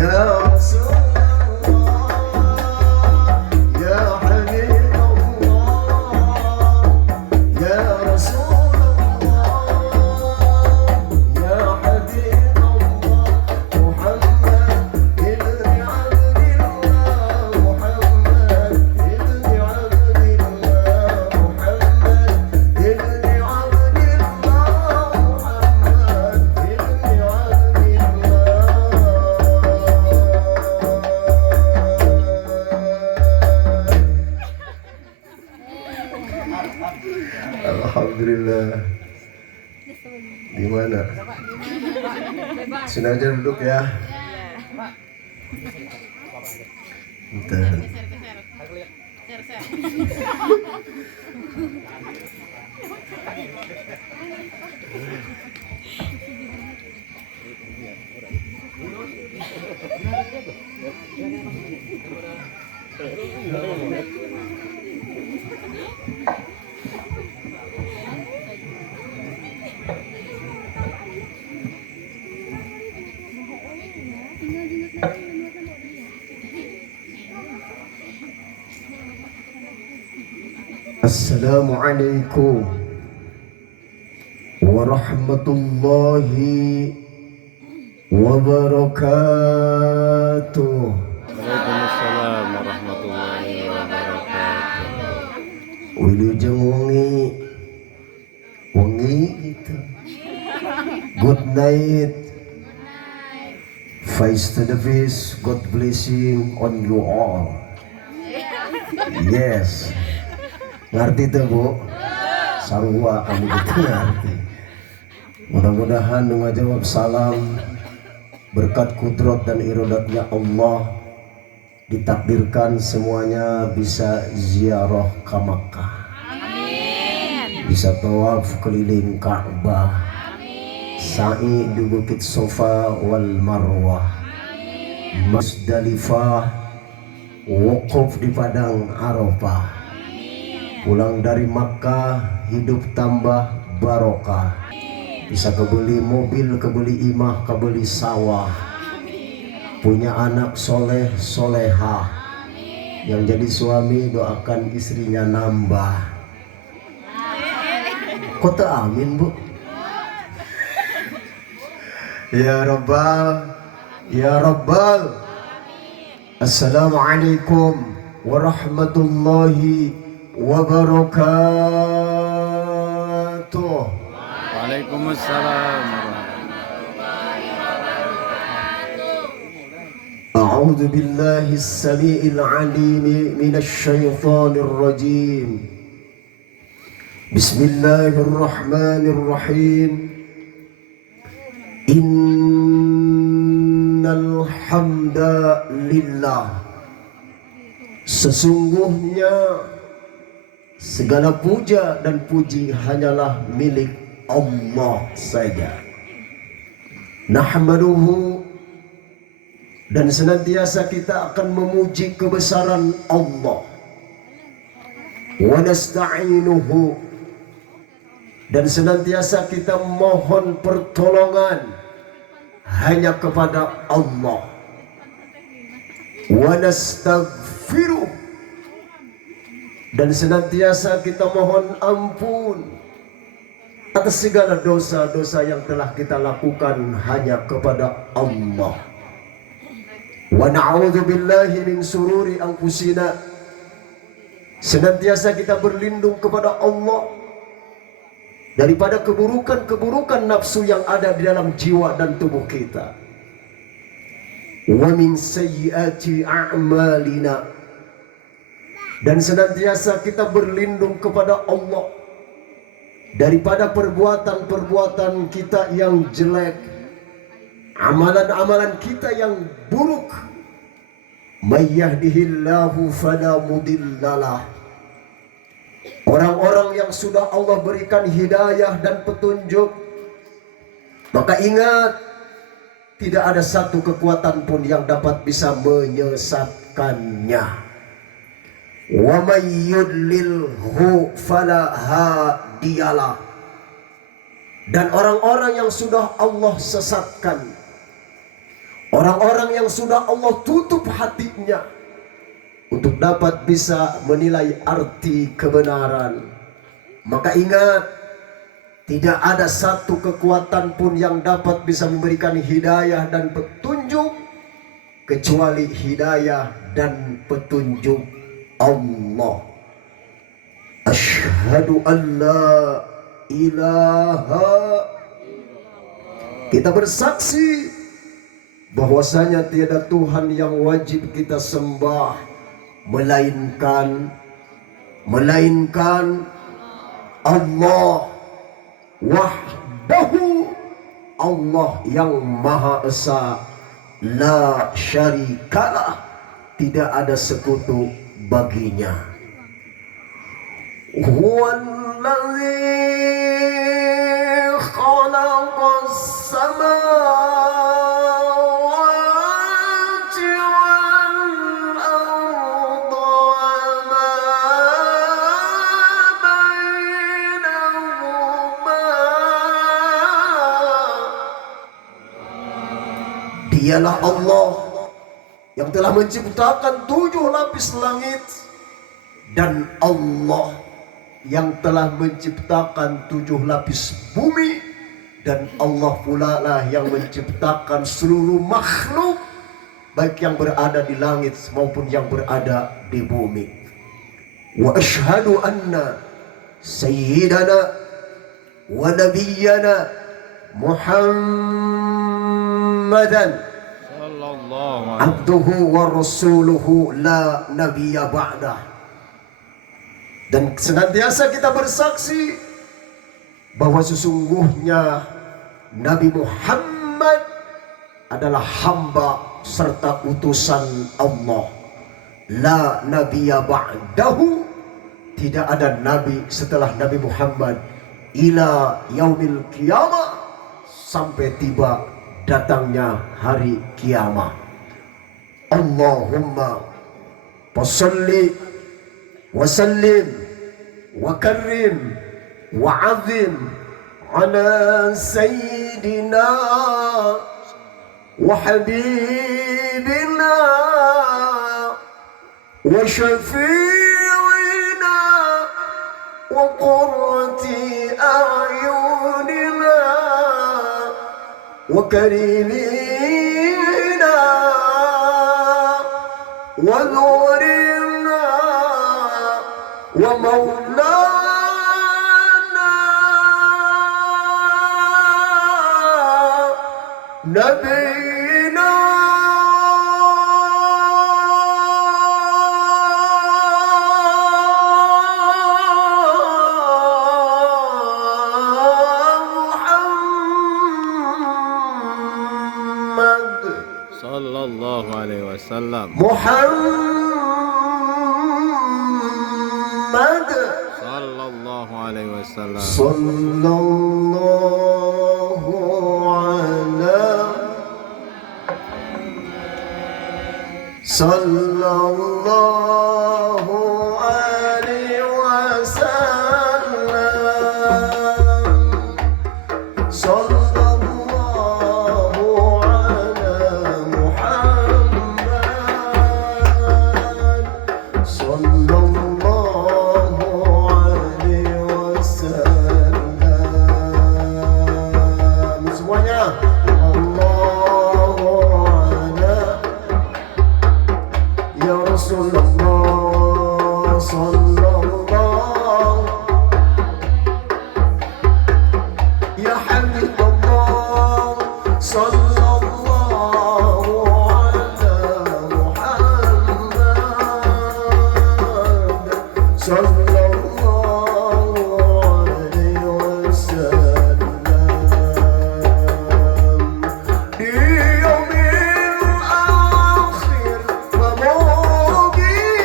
Ya Rasulullah, Ya Habibullah, Ya Rasulullah, Ya Habibullah, Muhammad ibn Abdillah, Muhammad ibn Abdillah, Muhammad ibn Abdillah, Muhammad ibn Alhamdulillah. Di mana? Sini aja duduk ya. Bentar. Assalamualaikum warahmatullahi wabarakatuh. Waalaikumsalam warahmatullahi wabarakatuh. Wilujeng wengi gitu. Good night. Face to the face. God blessing on you all. Yes. Ngerti tuh Bu? Sarua kamu gitu ngerti. Mudah-mudahan ngajawab salam berkat kudrat dan iradatnya Allah ditakdirkan semuanya bisa ziarah ke Makkah. Amin. Bisa tawaf keliling Ka'bah. Amin. Sa'i di Bukit Sofa wal Marwah. Amin. Musdalifah, wukuf di Padang Arafah. Pulang dari Makkah hidup tambah barokah. Bisa kebeli mobil, kebeli imah, kebeli sawah. Punya anak soleh solehah. Yang jadi suami doakan istrinya nambah. Kok tak amin Bu? Ya Rabbal, Ya Rabbal. Assalamualaikum warahmatullahi wabarakatuh. Waalaikumsalam. A'udzu billahi as-sami'il 'alim minasy syaithanir rajim. Bismillahirrahmanirrahim. Innal hamdalillah. Sesungguhnya segala puja dan puji hanyalah milik Allah saja. Nahmaduhu, dan senantiasa kita akan memuji kebesaran Allah. Wa nasta'inuhu, dan senantiasa kita mohon pertolongan hanya kepada Allah. Wa nastaghfiruh, dan senantiasa kita mohon ampun atas segala dosa-dosa yang telah kita lakukan hanya kepada Allah. Wa na'udzu billahi min sururi anfusina, senantiasa kita berlindung kepada Allah daripada keburukan-keburukan nafsu yang ada di dalam jiwa dan tubuh kita. Wa min sayyiati a'malina, dan senantiasa kita berlindung kepada Allah daripada perbuatan-perbuatan kita yang jelek, amalan-amalan kita yang buruk. May yahdihillahu fala mudhillalah. Orang-orang yang sudah Allah berikan hidayah dan petunjuk, maka ingat, tidak ada satu kekuatan pun yang dapat bisa menyesatkannya. Wa may yudlilhu fala hadiyalah. Dan orang-orang yang sudah Allah sesatkan, Orang-orang yang sudah Allah tutup hatinya untuk dapat bisa menilai arti kebenaran. Maka ingat, tidak ada satu kekuatan pun yang dapat bisa memberikan hidayah dan petunjuk kecuali hidayah dan petunjuk Allah. Asyhadu an la ilaha. Kita bersaksi bahwasanya tiada Tuhan yang wajib kita sembah melainkan Allah wahdahu, Allah yang Maha Esa, la syarikalah, tidak ada sekutu baginya. Huwallazi khalaqas samawati wal arda wa ma bainahuma. Dialah Allah yang telah menciptakan 7 lapis langit, dan Allah yang telah menciptakan 7 lapis bumi, dan Allah pula lah yang menciptakan seluruh makhluk, baik yang berada di langit maupun yang berada di bumi. Wa asyhadu anna sayyidana wa nabiyyana Muhammadan abduhu wa rasuluhu la nabiyya ba'dah. Dan senantiasa kita bersaksi bahwa sesungguhnya Nabi Muhammad adalah hamba serta utusan Allah. La nabiyya ba'dahu, tidak ada nabi setelah Nabi Muhammad, ila yaumil qiyamah, sampai tiba datangnya hari kiamat. Allahumma fasalli wa sallim wa karrim wa azim ala sayyidina wa habibina wa syafi'ina wa qurrati a'yunina wa karimina wa nurina wa maulana nabiyina Muhammad sallallahu alaihi wasallam. Muhammad Sallallahu alaihi wasallam. sallallahu ala sallallahu alaihi wasallam sallallahu ala Muhammad sallallahu alaihi wasallam. Semuanya Allahu ala ya Rasulullah sallallahu ya Habibullah sallallahu ala Muhammad sallallahu alaihi wasallam. Di yaumil akhir wa mu'min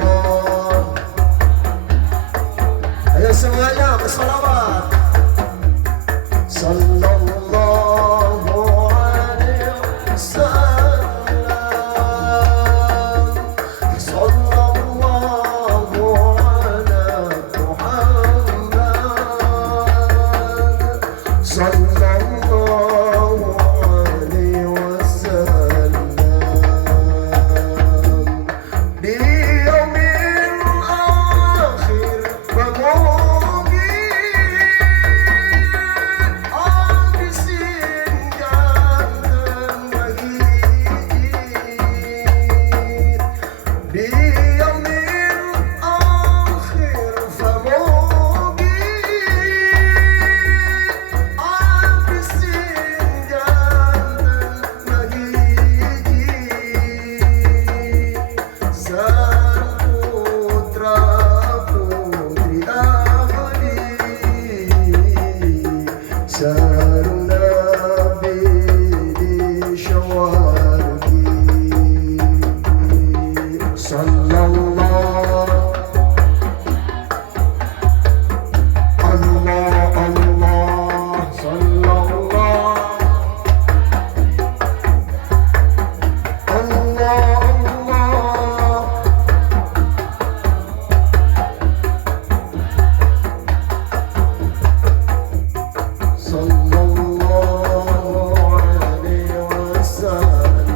Sallallahu. Ayo semuanya bersalawat. Sallallahu alaihi wasallam. Sallallahu ala Muhammad. Sallallahu alaihi wasallam. Di yaumil akhir memogi habisin jantan mahijir. Di yaumil akhir famogi habisin jantan mahijir. Sang putra putri abadi, sarung Nabi di syawargi. Sallallahu Allah Allah sallallahu Allah Allah. Sallallahu alaihi wasallam.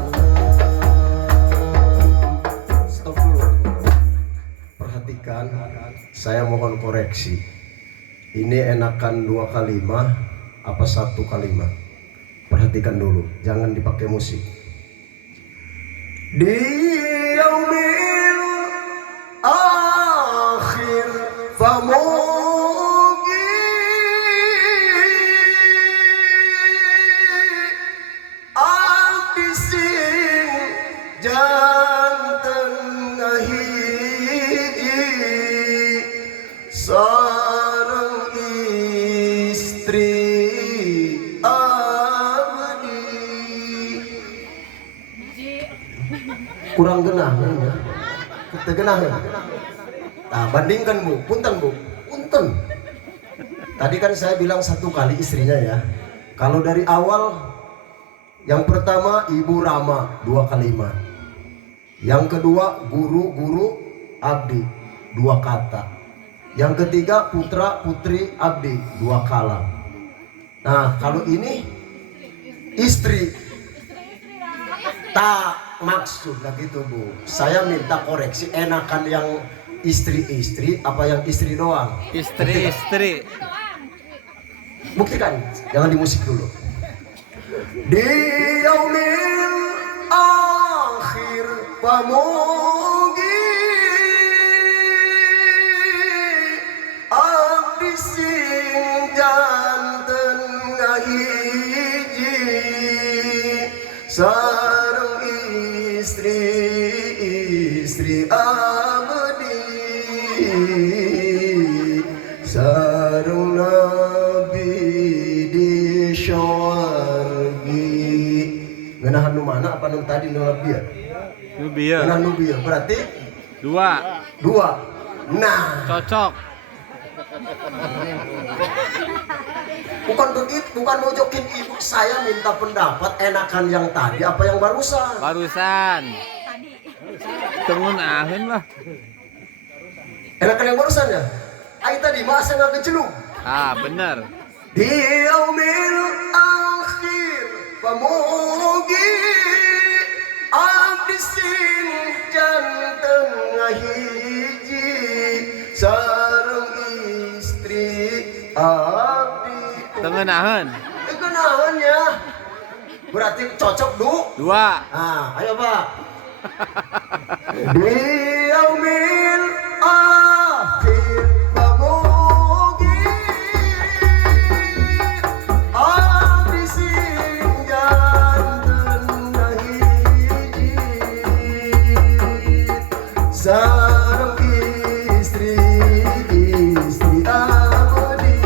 Astagfirullah. Perhatikan, saya mohon koreksi. Ini enakan 2 kalimat apa 1 kalimat? Perhatikan dulu, jangan dipakai musik. Di yaumil akhir famogi habisin jantan ngahiji, sareng istri abdi. Kurang genah ya. Kita genah ya. Nah, bandingkan Bu, punten Bu, punten. Tadi kan saya bilang 1 kali istrinya ya. Kalau dari awal, yang pertama Ibu Rama 2 kalimat. Yang kedua guru abdi 2 kata. Yang ketiga putra putri abdi 2 kala. Nah kalau ini istri tak maksud gitu Bu. Saya minta koreksi, enakan yang istri-istri apa yang istri doang? Istri. Buktikan, jangan di musik dulu. Di yaumil akhir pamogi habisin jantan ngahiji, sareng istri abdi, sareng Nabi di syawargi. Ngenahan nu mana apa nu tadi nu Nabi ya? Nubia. Ngenahan Nubia berarti 2. 2. Nah, Cocok. bukan begitu, bukan mojokin ibu. Saya minta pendapat, enakan yang tadi apa yang barusan? Barusan. Temun ahun lah. Enakan yang barusan ya? Ayo tadi masa nggak kecelung? Ah, bener. Di yaumil akhir pamogi habisin jantan ngahiji, sareng istri abdi. Tengenahan. Kenahan ya. Berarti cocok 2. Ah, ayo Pak. Di yaumil akhir pamogi habisin jantan ngahiji, sareng istri abdi,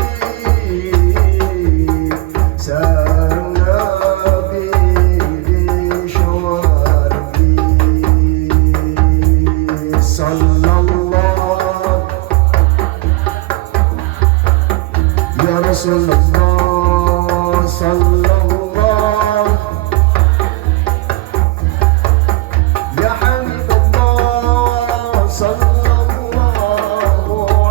sareng Nabi di syawargi. Sallallahu Rasulullah sallallahu ya Habibullah sallallahu alaihi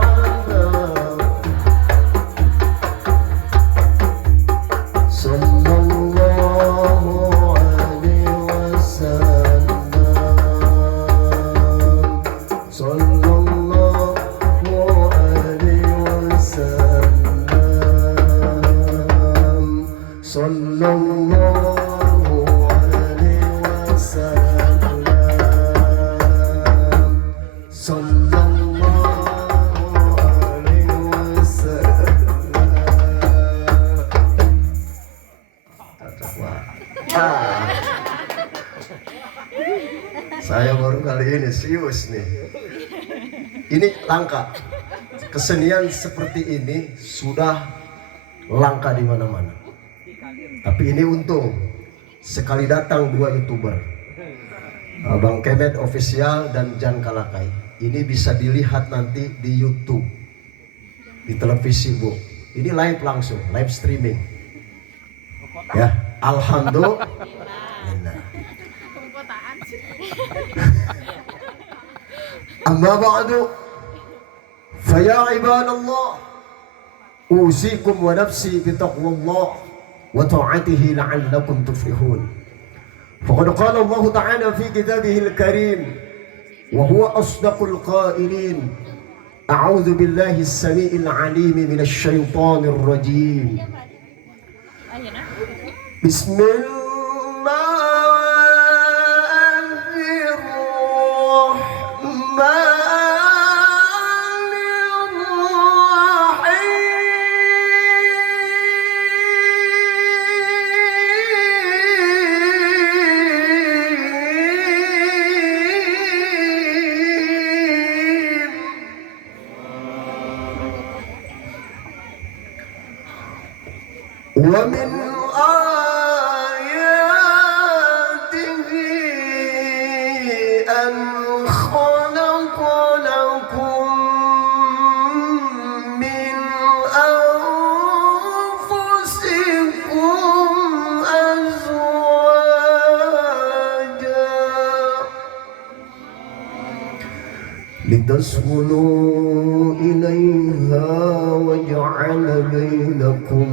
Saya baru kali ini serius nih. Ini langka. Kesenian seperti ini sudah langka di mana-mana. Tapi ini untung sekali datang 2 YouTuber, Bang Kemet Official dan Jan Kalakai. Ini bisa dilihat nanti di YouTube, di televisi Bu. Ini live langsung, live streaming. Ya, alhamdulillah. Amma ba'du, faya ibadallah, usikum wa nafsi bitaqwallah wa ta'atihi la'allakum tuflihun. Faqad qala Allah ta'ala fi kitabihil karim wa huwa asdaqul qailin. A'udzu billahi as-sami'il 'alim minasy syaithanir rajim. ومن آياته أن خلق لكم من أنفسكم أزواجا لتسكنوا إليها وجعل بينكم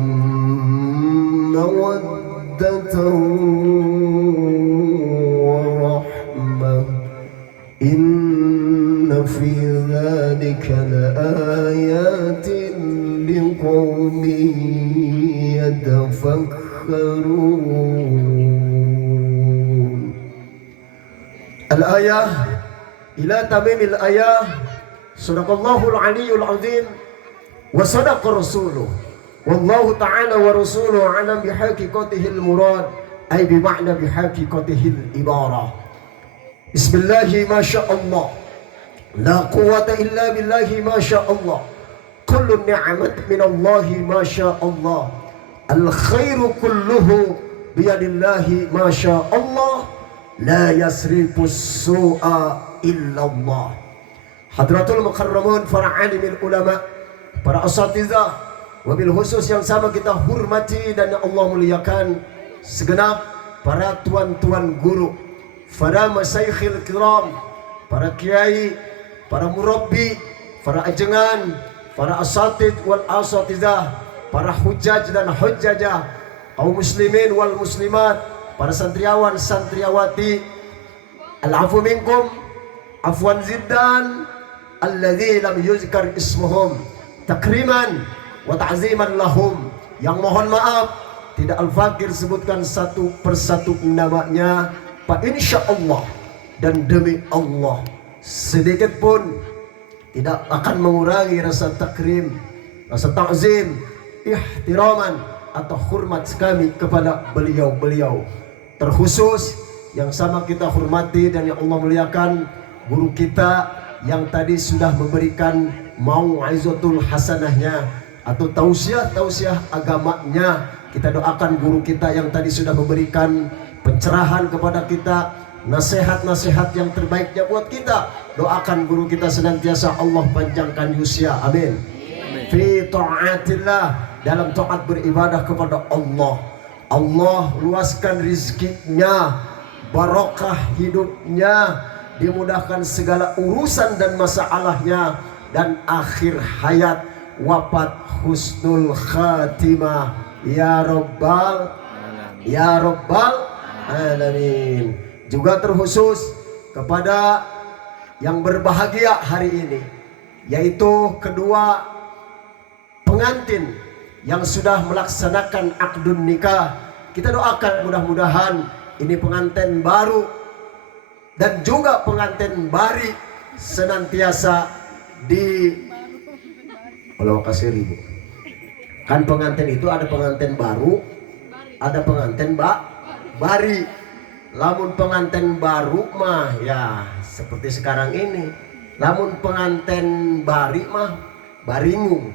مودة ورحمة إن في ذلك لآيات لقوم يتفكرون. الآية إلى تمام الآية. صدق الله العلي العظيم وصدق رسوله. والله تعالى ورسوله أعلم بحقيقته المراد، أي بمعنى بحقيقته العبارة. بسم الله ما شاء الله، لا قوة إلا بالله ما شاء الله، كل النعمة من الله ما شاء الله، الخير كله بيد الله ما شاء الله، لا يصرف السوء إلا الله. Hadratul Mukarramun, para alim ulama, para asatizah, wabil khusus yang sama kita hormati dan Allah muliakan segenap para tuan-tuan guru, para masyayikhil kiram, para kiai, para murabbi, para ajengan, para asatid wal asatizah, para hujjaj dan hujjajah, kaum muslimin wal muslimat, para santriawan santriawati, al-afu minkum afwan ziddan alladzi lam yuzkar ismuhum takriman wa ta'ziman lahum. Yang mohon maaf tidak al-fakir sebutkan satu persatu namanya, Pak, insya Allah dan demi Allah sedikit pun tidak akan mengurangi rasa takrim, rasa ta'zim, ihtiraman atau hormat kami kepada beliau-beliau. Terkhusus yang sama kita hormati dan yang Allah muliakan guru kita yang tadi sudah memberikan mau'izatul hasanahnya atau tausiah agamanya. Kita doakan guru kita yang tadi sudah memberikan pencerahan kepada kita, nasihat-nasihat yang terbaiknya buat kita. Doakan guru kita senantiasa Allah panjangkan usia, amin. Fi ta'atillah, dalam taat beribadah kepada Allah. Allah luaskan rizkinya, barokah hidupnya, dimudahkan segala urusan dan masalahnya, dan akhir hayat wafat husnul khatimah ya rabbal alamin. Juga terkhusus kepada yang berbahagia hari ini, yaitu kedua pengantin yang sudah melaksanakan akdun nikah. Kita doakan mudah-mudahan ini pengantin baru dan juga pengantin bari senantiasa di Allah kasih ribu. Kan pengantin itu ada pengantin baru, ada pengantin bari. Lamun pengantin baru mah ya seperti sekarang ini. Lamun pengantin bari mah baringung.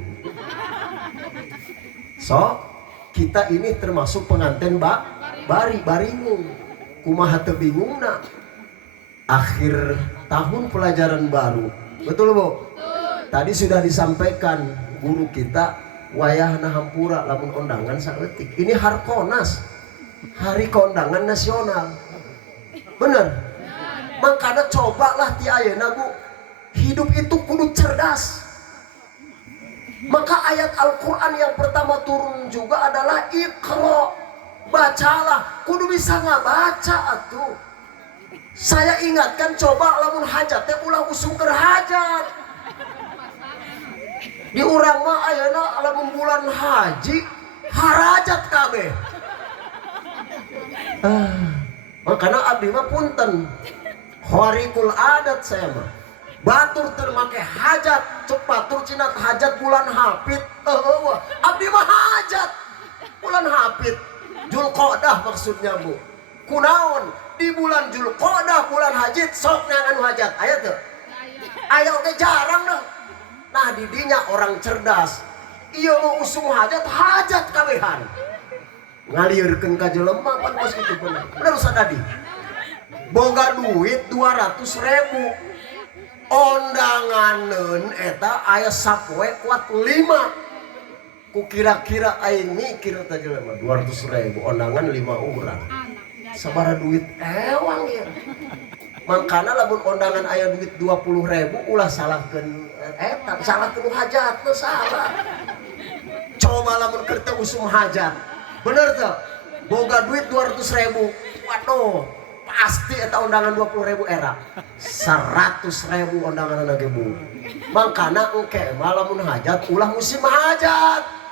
So, kita ini termasuk pengantin baringung. Kumaha teu bingungna. Akhir tahun pelajaran baru. Betul, Bu? Tadi sudah disampaikan guru kita, wayahna hampura lamun kondangan saeutik. Ini Harkonas. Hari Kondangan Nasional. Bener? Makanya cobalah ti ayeuna, Bu. Hidup itu kudu cerdas. Maka ayat Al-Quran yang pertama turun juga adalah Iqra. Bacalah, kudu bisa ngabaca atuh. Saya ingatkan, coba lamun hajat teh ulah usung keur hajat. Di urang mah ayeuna lamun bulan haji harajat kabeh. Makanya abdi mah punten. Khariqul adat saya mah. Batur termake hajat, cek batur cina hajat bulan hafid. Abdi mah hajat bulan hafid. Julqa'dah maksudnya, Bu. Kunaon di bulan Julqa'dah bulan haji sok anu hajat. Aya teu? Aya oge jarang dah. Nah didinya orang cerdas. Ieu mau usung hajat kabehan. Ngalieurkeun ka jelema pan pos kitu bener. Bener sadadi. Boga duit 200.000. Ondanganeun eta aya sapoe kuat 5. Ku kira-kira aing mikir teh jelema 200.000 ondangan 5 urang. Sabaraha duit ewang ya. Mangkana lamun ondangan aya duit 20.000 ulah salahkeun eta, salahkeun hajat teh salah. Coba lamun keur teu usum hajat. Bener teu? Boga duit 200.000. Waduh, pasti eta undangan 20.000 era. 100.000 undangan lagi, Bu. Makana engke malamun hajat ulah musim hajat.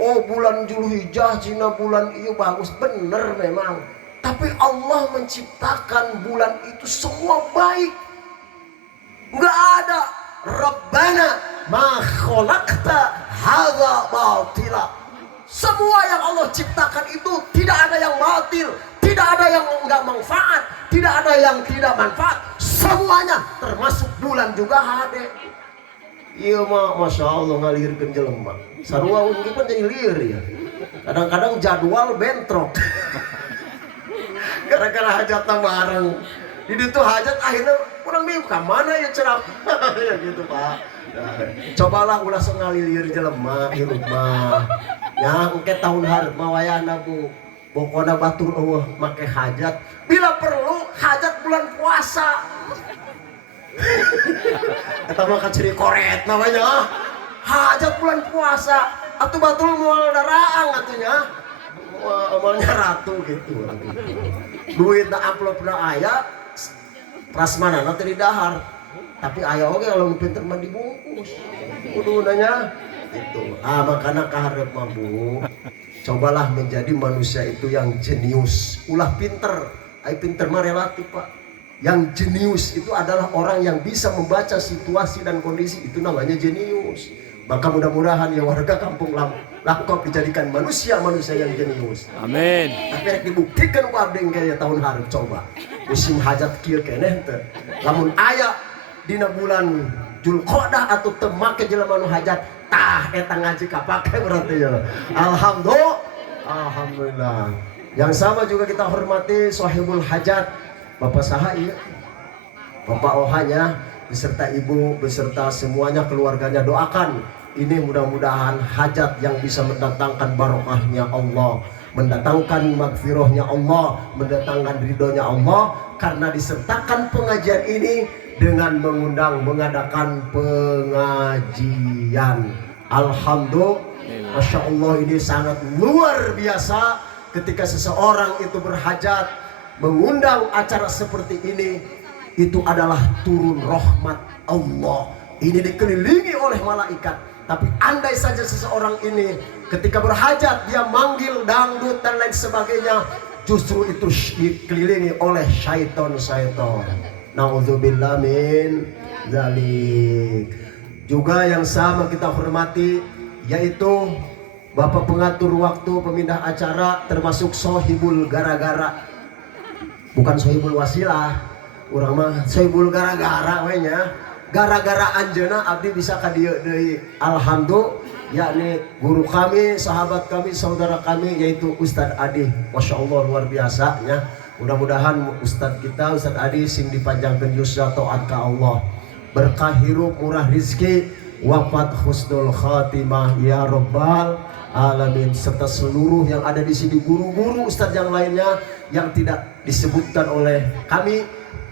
Oh, bulan Zulhijjah cina bulan ieu bagus bener memang. Tapi Allah menciptakan bulan itu semua baik. Enggak ada Rabbana ma khalaqta hadza batila. Semua yang Allah ciptakan itu tidak ada yang batil, tidak ada yang enggak manfaat, tidak ada yang tidak manfaat. Semuanya termasuk bulan juga hade. Iya mah Masya Allah ngalirkeun jelema. Sarua unggih pun jadi lieur ya. Kadang-kadang jadwal bentrok. Gara-gara hajatna bareng. Di ditu hajat akhirnya kurang bingung ka mana ya ceramah. Ya gitu, Pak. Cobalah ulah sok ngalilir jelema hirup mah. Ya engke tahun hareup mah wayahna, Bu. Pokona batur eueuh make hajat. Bila perlu hajat bulan puasa. Eta mah kaciri koret namanya. Hajat bulan puasa. Atuh batul moal daraang atunya. Amalnya ratu gitu. Duitna amplopna aya, prasmanana teu didahar. Tapi aya oge kalau pinter mah dibungkus. Kudu nanya gitu. Makana kaharep mah, Bu. Cobalah menjadi manusia itu yang jenius. Ulah pinter. Ai pinter mah relatif, Pak. Yang jenius itu adalah orang yang bisa membaca situasi dan kondisi. Itu namanya jenius. Maka mudah-mudahan ya warga kampung Langkop dijadikan manusia-manusia yang jenius. Amin. Tapi rek dibuktikan ku abdi engke tahun hareup coba. Musim hajat kieu keneh teh. Lamun aya dina bulan Julqa'dah atuh teu make jelema nu hajat, tah eta ngaji kapake berarti ya. Alhamdulillah. Yang sama juga kita hormati sahibul hajat. Bapak saha ieu? Bapak Ohanya beserta ibu beserta semuanya keluarganya, doakan ini mudah-mudahan hajat yang bisa mendatangkan barokahnya Allah, mendatangkan magfirahnya Allah, mendatangkan ridhonya Allah, karena disertakan pengajian ini dengan mengadakan pengajian. Alhamdulillah, Masya Allah, ini sangat luar biasa ketika seseorang itu berhajat mengundang acara seperti ini. Itu adalah turun rahmat Allah. Ini dikelilingi oleh malaikat. Tapi andai saja seseorang ini ketika berhajat dia manggil dangdut dan lain sebagainya, justru itu dikelilingi oleh syaitan-syaitan. Nauzubillah min dzalik. Juga yang sama kita hormati yaitu Bapak pengatur waktu, pemindah acara, termasuk sohibul gara-gara. Bukan sohibul wasilah, urang mah sohibul gara-gara we nya. Gara-gara anjeuna abdi bisa ka dieu deui. Alhamdulillah, yakni guru kami, sahabat kami, saudara kami yaitu Ustadz Adi. Masya Allah luar biasa ya. Mudah-mudahan Ustadz kita, Ustadz Adi sing dipanjangkeun yusra taat ka Allah. Berkah hirup, murah rizki, wafat husnul khatimah ya rabbal alamin, serta seluruh yang ada di sini, guru-guru Ustadz yang lainnya yang tidak disebutkan oleh kami,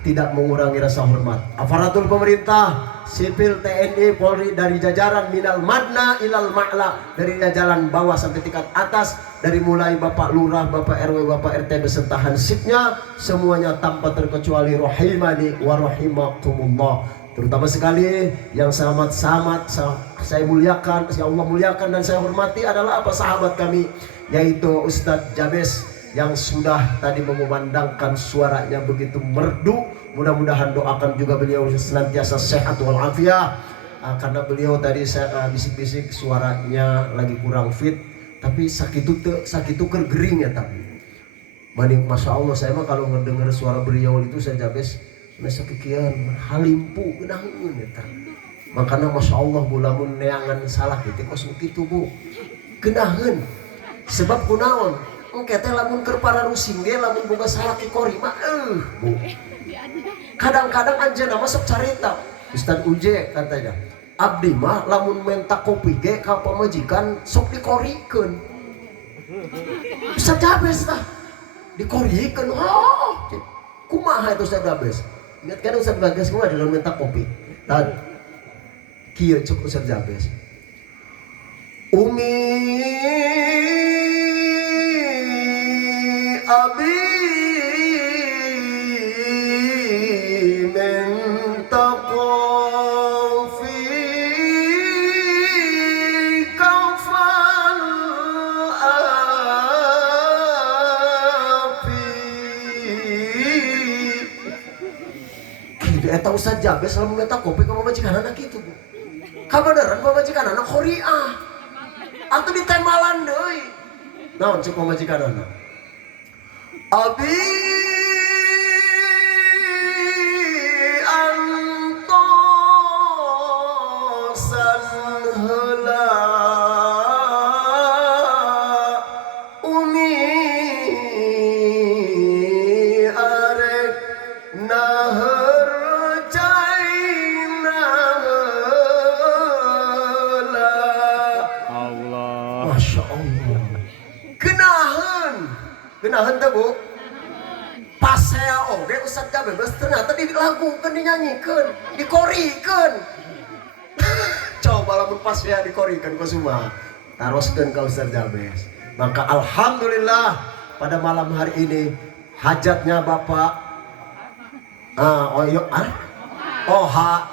tidak mengurangi rasa hormat. Aparatur pemerintah, sipil, TNI, Polri, dari jajaran minal madna ilal ma'la, dari jajaran bawah sampai tingkat atas, dari mulai Bapak Lurah, Bapak RW, Bapak RT beserta hansipnya, semuanya tanpa terkecuali rahimani wa rahimakumullah. Terutama sekali yang sangat-sangat saya muliakan, saya Allah muliakan dan saya hormati adalah apa, sahabat kami yaitu Ustadz Jabes yang sudah tadi mengumandangkan suaranya begitu merdu. Mudah-mudahan doakan juga beliau senantiasa sehat walafiat, karena beliau tadi saya bisik-bisik suaranya lagi kurang fit, tapi sakitu kergering ya tapi maning Masya Allah, saya mah kalau ngedengar suara beliau itu saya Jabes masa kekian halimpu genahun ya. Makanya Masya Allah bulamun neangan salah gitu kos gitu bu genahun sebab kunaon engke lamun keur para rusing ge lamun boga salah ki kori mah bu kadang-kadang anjeunna mah sok carita Ustaz Uje katanya abdi mah lamun menta kopi ge ka pamajikan sok dikorikeun Ustaz Jabes tah dikorikeun kumaha itu Ustaz Jabes. Ingat kan Ustaz Bagas kumaha dalam minta kopi dan kieu cuk Ustaz Jabes Umi abi minta kopi kafal eta Ustaz Jabes lamun minta kopi ka pamajikanana kitu bu. Kabeneran pamajikanana Korea. Atuh ditemalan deui. Naon cek pamajikanana? Abi antosan heula umi arek nahar Masya Allah genahan teh bu pas saya oge Ustaz Jabes ternyata dilagukeun dinyanyikan dikorikeun coba lamun pas saya dikorikeun ku semua taroskeun ka Ustaz Jabes. Maka alhamdulillah pada malam hari ini hajatnya Bapak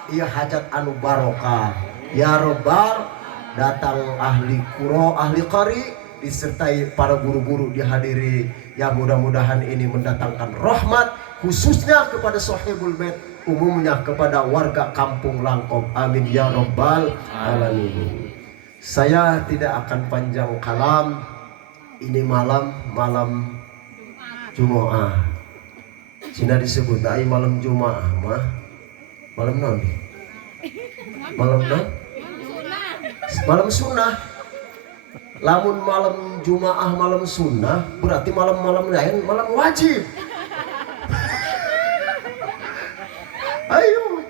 iya hajat anu barokah ya robbal, datang ahli qura, ahli qari, disertai para guru-guru dihadiri, yang mudah-mudahan ini mendatangkan rahmat khususnya kepada sahibul bait, umumnya kepada warga kampung Langkop. Amin ya rabbal alamin. Saya tidak akan panjang kalam, ini malam Jumaah. Cina disebut ai malam Jumaah mah malam naon? Malam naon? Malam sunnah. Lamun malam Jumaah malam sunnah berarti malam-malam lain malam wajib. Ayo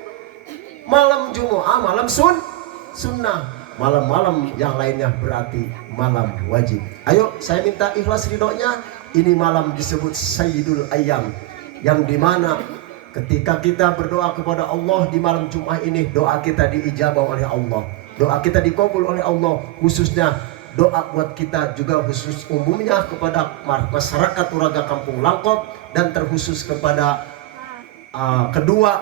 malam Jumaah malam sunnah. malam-malam yang lainnya berarti malam wajib. Ayo saya minta ikhlas ridhonya. Ini malam disebut Sayyidul Ayyam, yang dimana ketika kita berdoa kepada Allah di malam Jumat ini, doa kita diijabah oleh Allah, doa kita dikabul oleh Allah. Khususnya doa buat kita juga khusus umumnya kepada masyarakat Uraga Kampung Langkop, dan terkhusus kepada kedua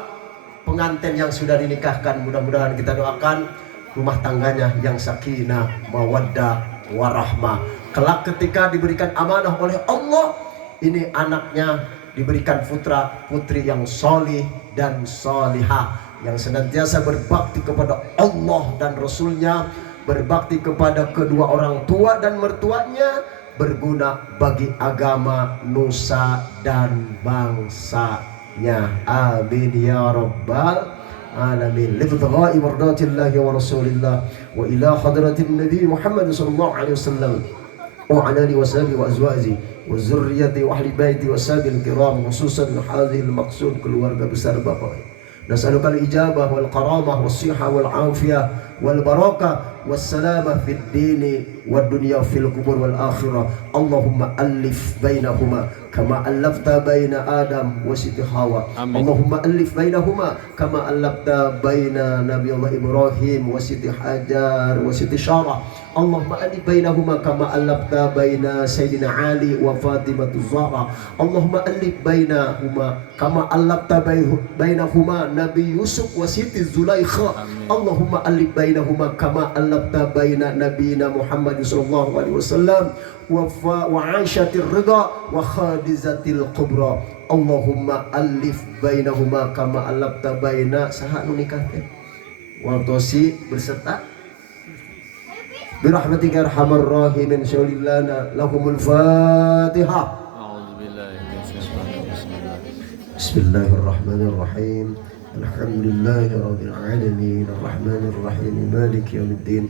pengantin yang sudah dinikahkan. Mudah-mudahan kita doakan rumah tangganya yang sakinah, mawaddah, warahmah. Kelak ketika diberikan amanah oleh Allah, ini anaknya diberikan putra putri yang solih dan solihah, yang senantiasa berbakti kepada Allah dan Rasulnya, berbakti kepada kedua orang tua dan mertuanya, berguna bagi agama, nusa dan bangsanya. Amin ya rabbal alamin. Libtagha'i mardatillahi wa rasulillah wa ila hadratin nabi Muhammad sallallahu alaihi wasallam wa ala alihi wa sahbihi wa azwajihi wa zurriyyatihi wa ahli baiti wa sahabil kiram, khususan hadhil maqsud keluarga besar Bapak. Nas'aluka al-ijabah wal karamah was sihah wal afiyah wal barakah was salamah fid dini wad dunya fil kubur wal akhirah. Allahumma alif bainahuma kama allafta baina Adam wa Siti Hawa. Allahumma alif bainahuma kama allafta baina Nabi Allah Ibrahim wa Siti Hajar wa Siti Syarah. Allahumma alif bainahuma kama allafta baina Sayyidina Ali wa Fatimah Zahra. Allahumma alif bainahuma kama allafta bainahuma Nabi Yusuf wa Siti Zulaikha. Allahumma alif bainahuma kama allafta baina Nabiyina Muhammad sallallahu alaihi wasallam wa Aisyatir Ridha wa Khadijatil Kubra. Allahumma alif bainahuma kama allafta baina sahanu nikah wa tosi berserta birahmatika arhamar rahimin syallillana lahumul Fatihah. Bismillahirrahmanirrahim. Alhamdulillahi rabbil alamin arrahmanir rahim maliki yaumiddin.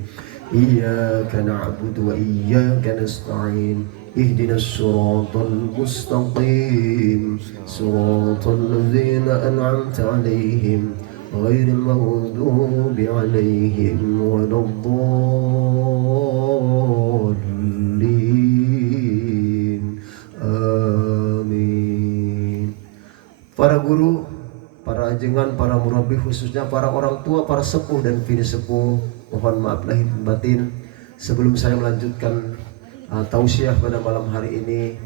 Iyyaka na'budu wa iyyaka nasta'in. Ihdinas siratal mustaqim. Siratal ladzina an'amta 'alaihim ghairil maghdubi 'alaihim waladdallin. Amin. Para guru, para ajengan, para murabi, khususnya para orang tua, para sepuh dan bini sepuh, mohon maaf lahir batin. Sebelum saya melanjutkan tausiah pada malam hari ini,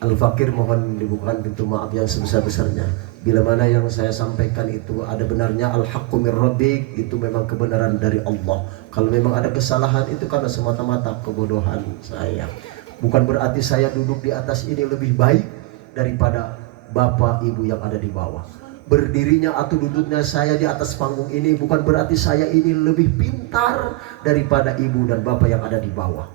Al-Fakir mohon dibukakan pintu maaf yang sebesar-besarnya. Bila mana yang saya sampaikan itu ada benarnya, al-haqqu mir rabbik, itu memang kebenaran dari Allah. Kalau memang ada kesalahan itu karena semata-mata kebodohan saya. Bukan berarti saya duduk di atas ini lebih baik daripada bapak ibu yang ada di bawah. Berdirinya atau duduknya saya di atas panggung ini bukan berarti saya ini lebih pintar daripada ibu dan bapak yang ada di bawah.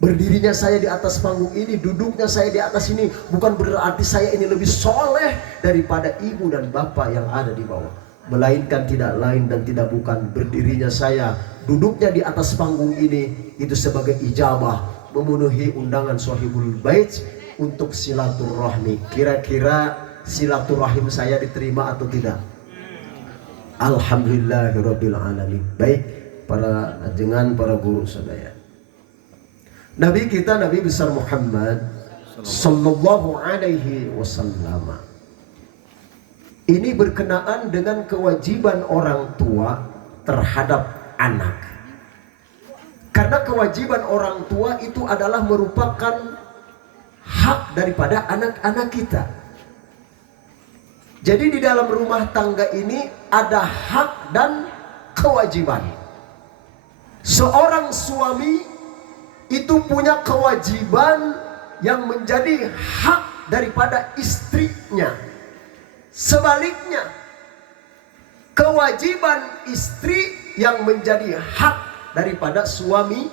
Berdirinya saya di atas panggung ini, duduknya saya di atas ini bukan berarti saya ini lebih soleh daripada ibu dan bapak yang ada di bawah. Melainkan tidak lain dan tidak bukan, berdirinya saya, duduknya di atas panggung ini itu sebagai ijabah memenuhi undangan Sohibul Bait untuk silaturahmi. Kira-kira silaturahim saya diterima atau tidak? Alhamdulillahirabbil alamin. Baik para ajengan, para guru sadaya. Nabi kita, Nabi besar Muhammad sallallahu alaihi wasallam, ini berkenaan dengan kewajiban orang tua terhadap anak. Karena kewajiban orang tua itu adalah merupakan hak daripada anak-anak kita. Jadi di dalam rumah tangga ini ada hak dan kewajiban. Seorang suami itu punya kewajiban yang menjadi hak daripada istrinya. Sebaliknya, kewajiban istri yang menjadi hak daripada suaminya.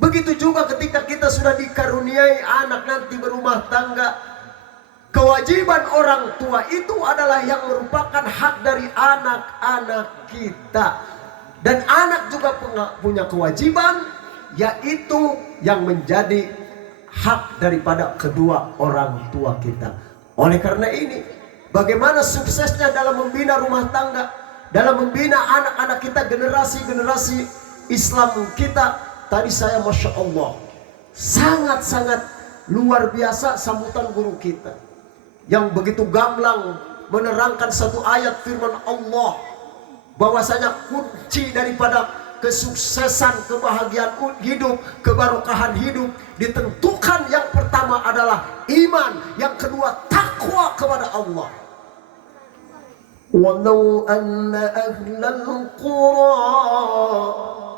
Begitu juga ketika kita sudah dikaruniai anak nanti berumah tangga, kewajiban orang tua itu adalah yang merupakan hak dari anak-anak kita. Dan anak juga punya kewajiban, yaitu yang menjadi hak daripada kedua orang tua kita. Oleh karena ini, bagaimana suksesnya dalam membina rumah tangga? dalam membina anak-anak kita, generasi-generasi Islam kita. Tadi saya Masya Allah, sangat-sangat luar biasa sambutan guru kita yang begitu gamblang menerangkan satu ayat firman Allah, bahwasanya kunci daripada kesuksesan, kebahagiaan hidup, keberkahan hidup ditentukan, yang pertama adalah iman, yang kedua takwa kepada Allah. Walau anna ahlal qura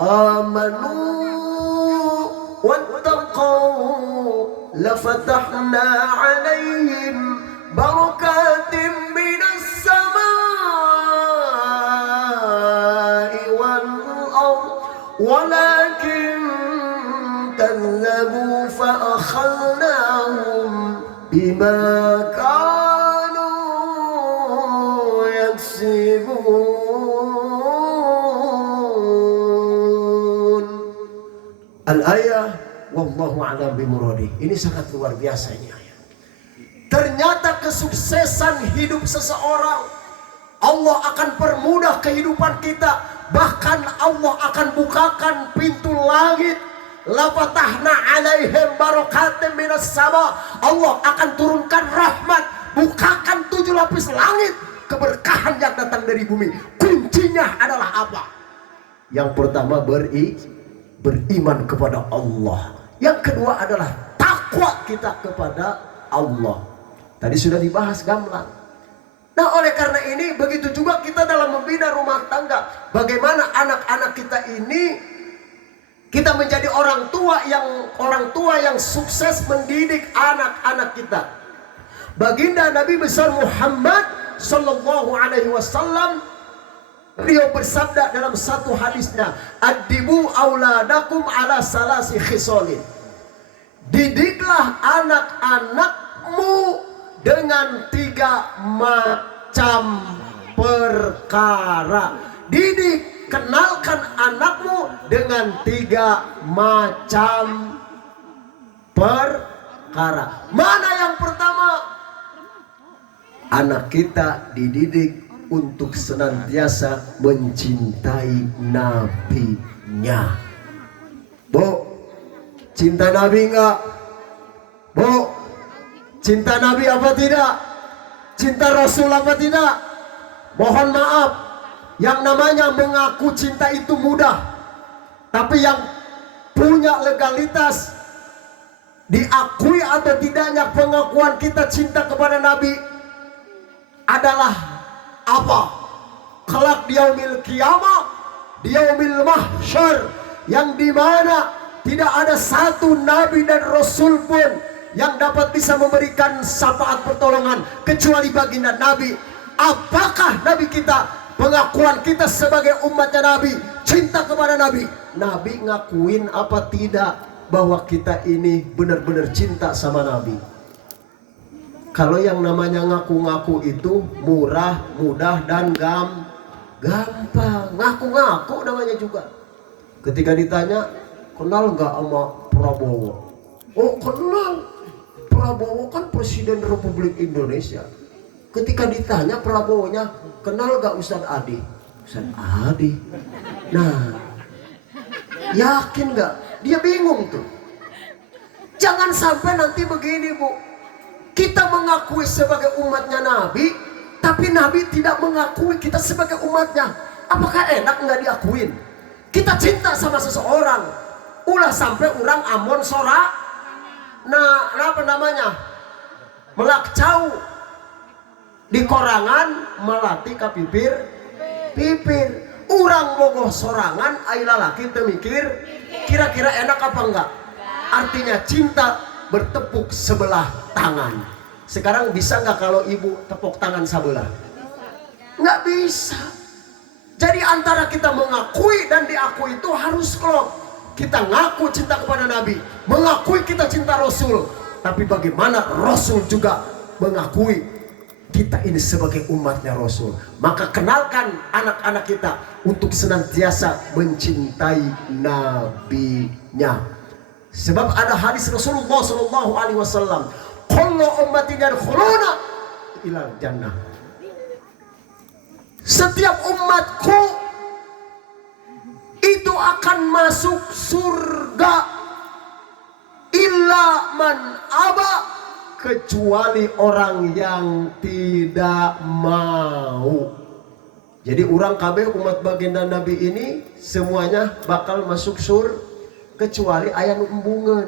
amanu wattaqau lafatahna alaihim barakatim minas samai wal ard walakin كذبوا فأخذناهم بما كانوا يكسبون. Al-ayah wallahu a'lam bimuradi. Ini sangat luar biasa ini ayat. Ternyata kesuksesan hidup seseorang, Allah akan permudah kehidupan kita. Bahkan Allah akan bukakan pintu langit. Lafatahna alaihim barakatim minas sama. Allah akan turunkan rahmat, bukakan 7 lapis langit, keberkahan yang datang dari bumi. Kuncinya adalah apa? Yang pertama beriman kepada Allah. Yang kedua adalah takwa kita kepada Allah. Tadi sudah dibahas gamblang. Nah, oleh karena ini begitu juga kita dalam membina rumah tangga. Bagaimana anak-anak kita ini, kita menjadi orang tua yang sukses mendidik anak-anak kita. Baginda Nabi besar Muhammad sallallahu alaihi wasallam, beliau bersabda dalam satu hadisnya, "Addibu auladakum ala salasi khisalin." Didiklah anak-anakmu dengan 3 macam perkara. Kenalkan anakmu dengan 3 macam perkara. Mana yang pertama? Anak kita dididik untuk senantiasa mencintai nabinya. Bu, cinta Nabi enggak? Bu, cinta Nabi apa tidak? Cinta Rasul apa tidak? Mohon maaf, yang namanya mengaku cinta itu mudah, tapi yang punya legalitas, diakui atau tidaknya pengakuan kita cinta kepada Nabi adalah apa? Kelak di yaumil qiyamah, di yaumil mahsyar, yang dimana tidak ada satu Nabi dan Rasul pun yang dapat bisa memberikan syafaat pertolongan kecuali baginda Nabi. Apakah Nabi kita, pengakuan kita sebagai umatnya Nabi, cinta kepada Nabi, Nabi ngakuin apa tidak bahwa kita ini benar-benar cinta sama Nabi? Kalau yang namanya ngaku-ngaku itu murah, mudah, dan gampang. Ngaku-ngaku namanya juga. Ketika ditanya, kenal nggak sama Prabowo? Oh, kenal. Prabowo kan Presiden Republik Indonesia. Ketika ditanya Prabowo-nya, kenal gak Ustadz Adi? Ustadz Adi? Nah, yakin gak? Dia bingung tuh. Jangan sampai nanti begini, Bu. Kita mengakui sebagai umatnya Nabi, tapi Nabi tidak mengakui kita sebagai umatnya. Apakah enak gak diakuin? Kita cinta sama seseorang, ulah sampai orang Amon Sora, nah apa namanya, melakcau di korangan melati ka pipir. Urang bogoh sorangan aila laki temikir, kira-kira enak apa enggak? Artinya cinta bertepuk sebelah tangan. Sekarang bisa nggak kalau ibu tepuk tangan sebelah? Nggak bisa. Jadi antara kita mengakui dan diakui itu harus klop. Kita ngaku cinta kepada Nabi, mengakui kita cinta Rasul, tapi bagaimana Rasul juga mengakui kita ini sebagai umatnya Rasul. Maka kenalkan anak-anak kita untuk senantiasa mencintai Nabinya. Sebab ada hadis Rasulullah SAW, kullu ummati yadkhuluna ilal jannah. setiap umatku itu akan masuk surga illa man aba, kecuali orang yang tidak mau. Jadi orang kabeh umat baginda Nabi ini semuanya bakal masuk surga kecuali aya nu embungeun.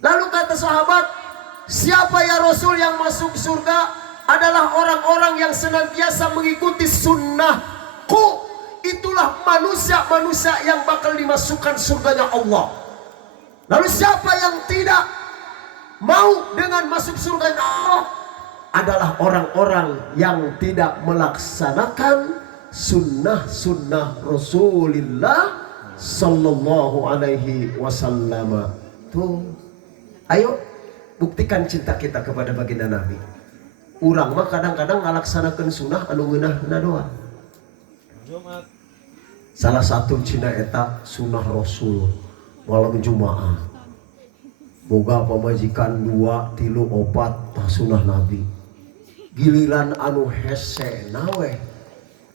Lalu kata sahabat, siapa ya Rasul yang masuk surga? Adalah orang-orang yang senantiasa mengikuti sunnahku. Itulah manusia-manusia yang bakal dimasukkan surganya Allah. Lalu siapa yang tidak mau dengan masuk surganya Allah? Adalah orang-orang yang tidak melaksanakan sunnah-sunnah Rasulullah sallallahu alaihi wasallam. Tuh, ayo buktikan cinta kita kepada baginda Nabi. Urang mah kadang-kadang ngalaksanakeun sunnah anu ngeunahna doang. Salah satu cina eta sunnah Rasul malam Jumaah. Boga pamajikan 2, 3, 4 tah sunnah Nabi. Giliran anu hese nawe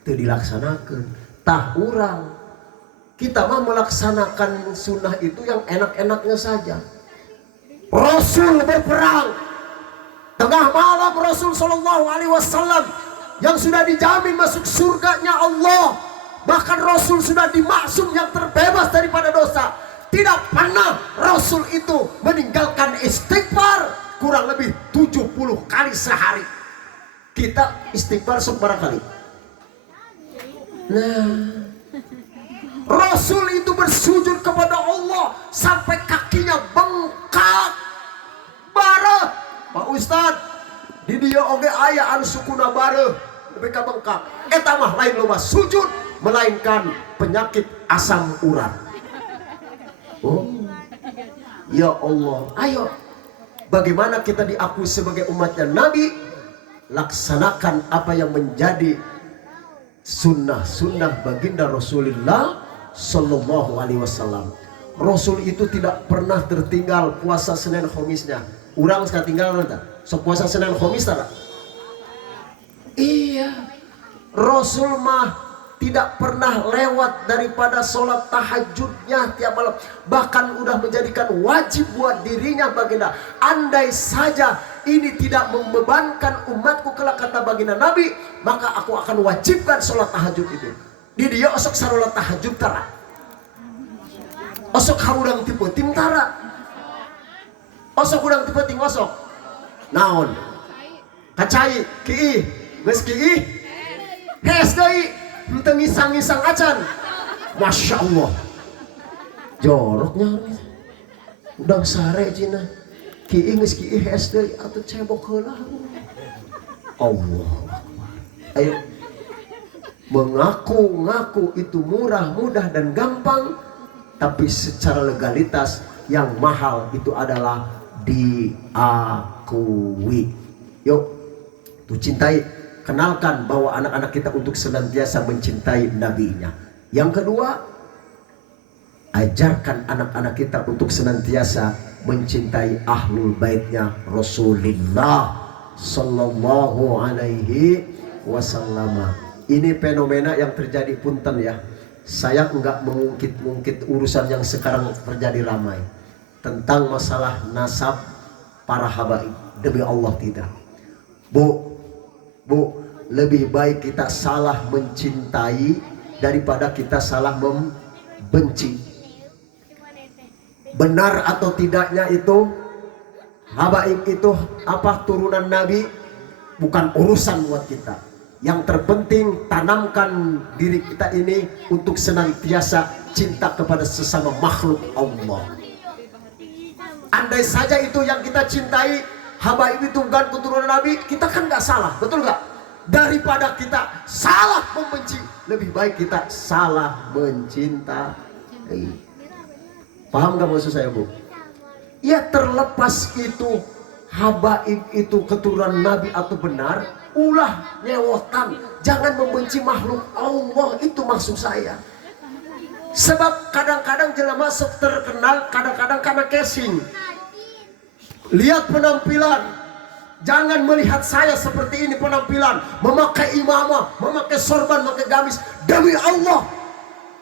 teu dilaksanakeun. Tah urang kita mah melaksanakan sunnah itu yang enak-enaknya saja. Rasul berperang tengah malam, Rasul sallallahu alaihi wasallam yang sudah dijamin masuk surganya Allah, bahkan Rasul sudah dimaksum yang terbebas daripada dosa. Tidak pernah Rasul itu meninggalkan istighfar kurang lebih 70 kali sehari. Kita istighfar seberapa kali? Nah, Rasul itu bersujud kepada Allah sampai kakinya bengkak. Bareh, Pak Ustad, di dia oge aya anu sukuna bareh lebih ka bengkak. Eta mah lain loba sujud, melainkan penyakit asam urat. Oh, ya Allah, ayo, bagaimana kita diakui sebagai umatnya Nabi? Laksanakan apa yang menjadi sunnah-sunnah baginda Rasulullah sallallahu alaihi wasallam. Rasul itu tidak pernah tertinggal puasa Senin Khamisnya. Urang satinggal nanti, sok puasa Senin Khamis tak? Iya, Rasul mah tidak pernah lewat daripada sholat tahajudnya tiap malam. Bahkan udah menjadikan wajib buat dirinya baginda. Andai saja ini tidak membebankan umatku kelak kata baginda Nabi, maka aku akan wajibkan sholat tahajud itu. Di dia osok sarolat tahajud tara. Osok harudang tipe tim tara. Osok udang tipe ting osok. Naon? Kacai, kiih, geus kiih, hes deui. Ente ngisang-ngisang acan. Masya Allah, joroknya udah sare cina kiing geus kiih SD atau cebok heula. Allah, ayo mengaku-ngaku itu murah, mudah dan gampang, tapi secara legalitas yang mahal itu adalah diakui. Yuk, tuh cintai. Kenalkan bahwa anak-anak kita untuk senantiasa mencintai nabinya. Yang kedua, ajarkan anak-anak kita untuk senantiasa mencintai ahlul baitnya Rasulullah sallallahu alaihi wasallam. Ini fenomena yang terjadi, punten ya. Saya enggak mengungkit-ungkit urusan yang sekarang terjadi ramai tentang masalah nasab para habaib. Demi Allah tidak. Bu, lebih baik kita salah mencintai daripada kita salah membenci. Benar atau tidaknya itu habaib itu apa turunan Nabi bukan urusan buat kita. Yang terpenting tanamkan diri kita ini untuk senantiasa cinta kepada sesama makhluk Allah. Andai saja itu yang kita cintai, habaib itu bukan keturunan Nabi, kita kan nggak salah, betul nggak? Daripada kita salah membenci, lebih baik kita salah mencintai. Paham nggak maksud saya, Bu? Ya, terlepas itu habaib itu keturunan Nabi atau benar, ulah nyewotan, jangan membenci makhluk Allah, itu maksud saya. Sebab kadang-kadang jelema sok terkenal, kadang-kadang karena casing. Lihat penampilan, Jangan melihat saya seperti ini penampilan, memakai imamah, memakai sorban, memakai gamis. Demi Allah,